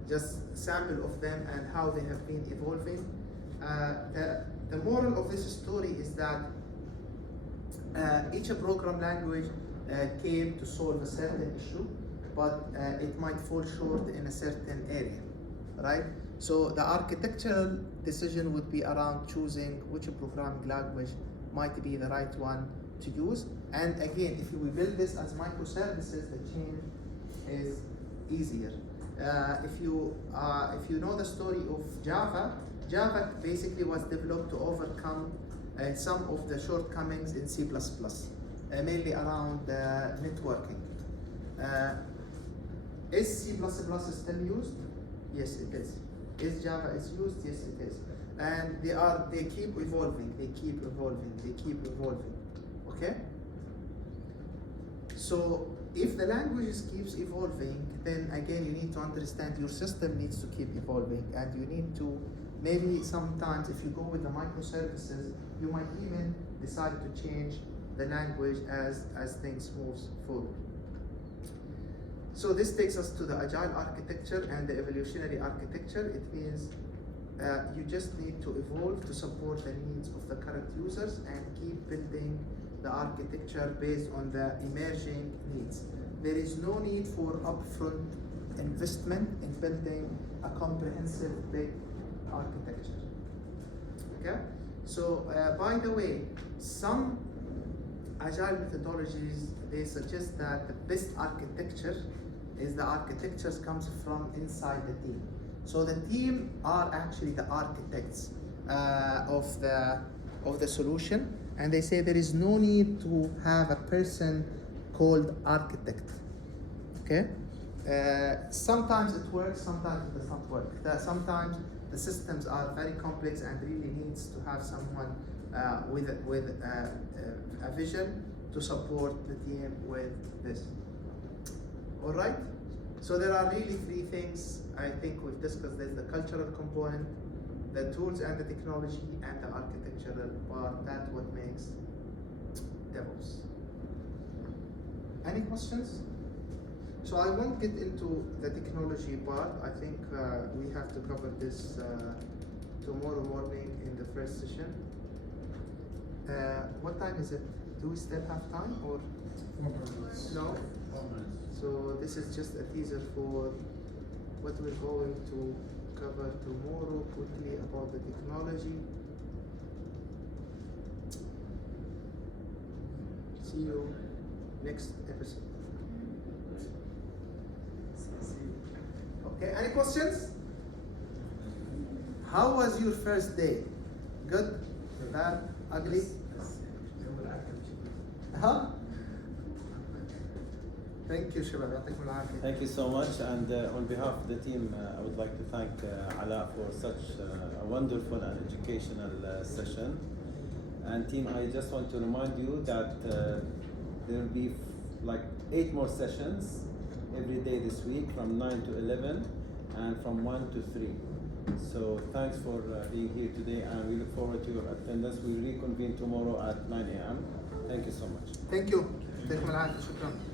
just sample of them and how they have been evolving. The moral of this story is that each program language came to solve a certain issue, but it might fall short in a certain area, right? So the architectural decision would be around choosing which programming language might be the right one to use. And again, if we build this as microservices, the change is easier. If you know the story of Java, Java basically was developed to overcome some of the shortcomings in C++, mainly around networking. Is C++ still used? Yes, it is. Is Java is used? Yes, it is. And they keep evolving, they keep evolving, they keep evolving. Okay? So if the languages keeps evolving, then again you need to understand your system needs to keep evolving, and you need to maybe sometimes if you go with the microservices, you might even decide to change the language as things moves forward. So this takes us to the Agile Architecture and the evolutionary architecture. It means you just need to evolve to support the needs of the current users and keep building the architecture based on the emerging needs. There is no need for upfront investment in building a comprehensive big architecture. Okay? So by the way, some Agile methodologies, they suggest that the best architecture is the architecture comes from inside the team. So the team are actually the architects of the solution, and they say there is no need to have a person called architect. Okay? Sometimes it works, sometimes it does not work. Sometimes the systems are very complex and really needs to have someone with a vision to support the team with this. All right? So there are really 3 things I think we've discussed. There's the cultural component, the tools and the technology, and the architectural part. That's what makes DevOps. Any questions? So I won't get into the technology part. I think we have to cover this tomorrow morning in the first session. What time is it? Do we still have time or 4 minutes. no? 4 minutes. So this is just a teaser for what we're going to cover tomorrow quickly about the technology. See you next episode. Okay, any questions? How was your first day? Good? Bad? Ugly? Huh? Thank you, Shabab. يعطيكم العافية. Thank you so much, and on behalf of the team, I would like to thank Ala for such a wonderful and educational session. And team, I just want to remind you that there will be like 8 more sessions every day this week from 9 to 11 and from 1 to 3. So thanks for being here today, and we look forward to your attendance. We'll reconvene tomorrow at 9 a.m. Thank you so much. Thank you. يعطيكم العافية. شكرا.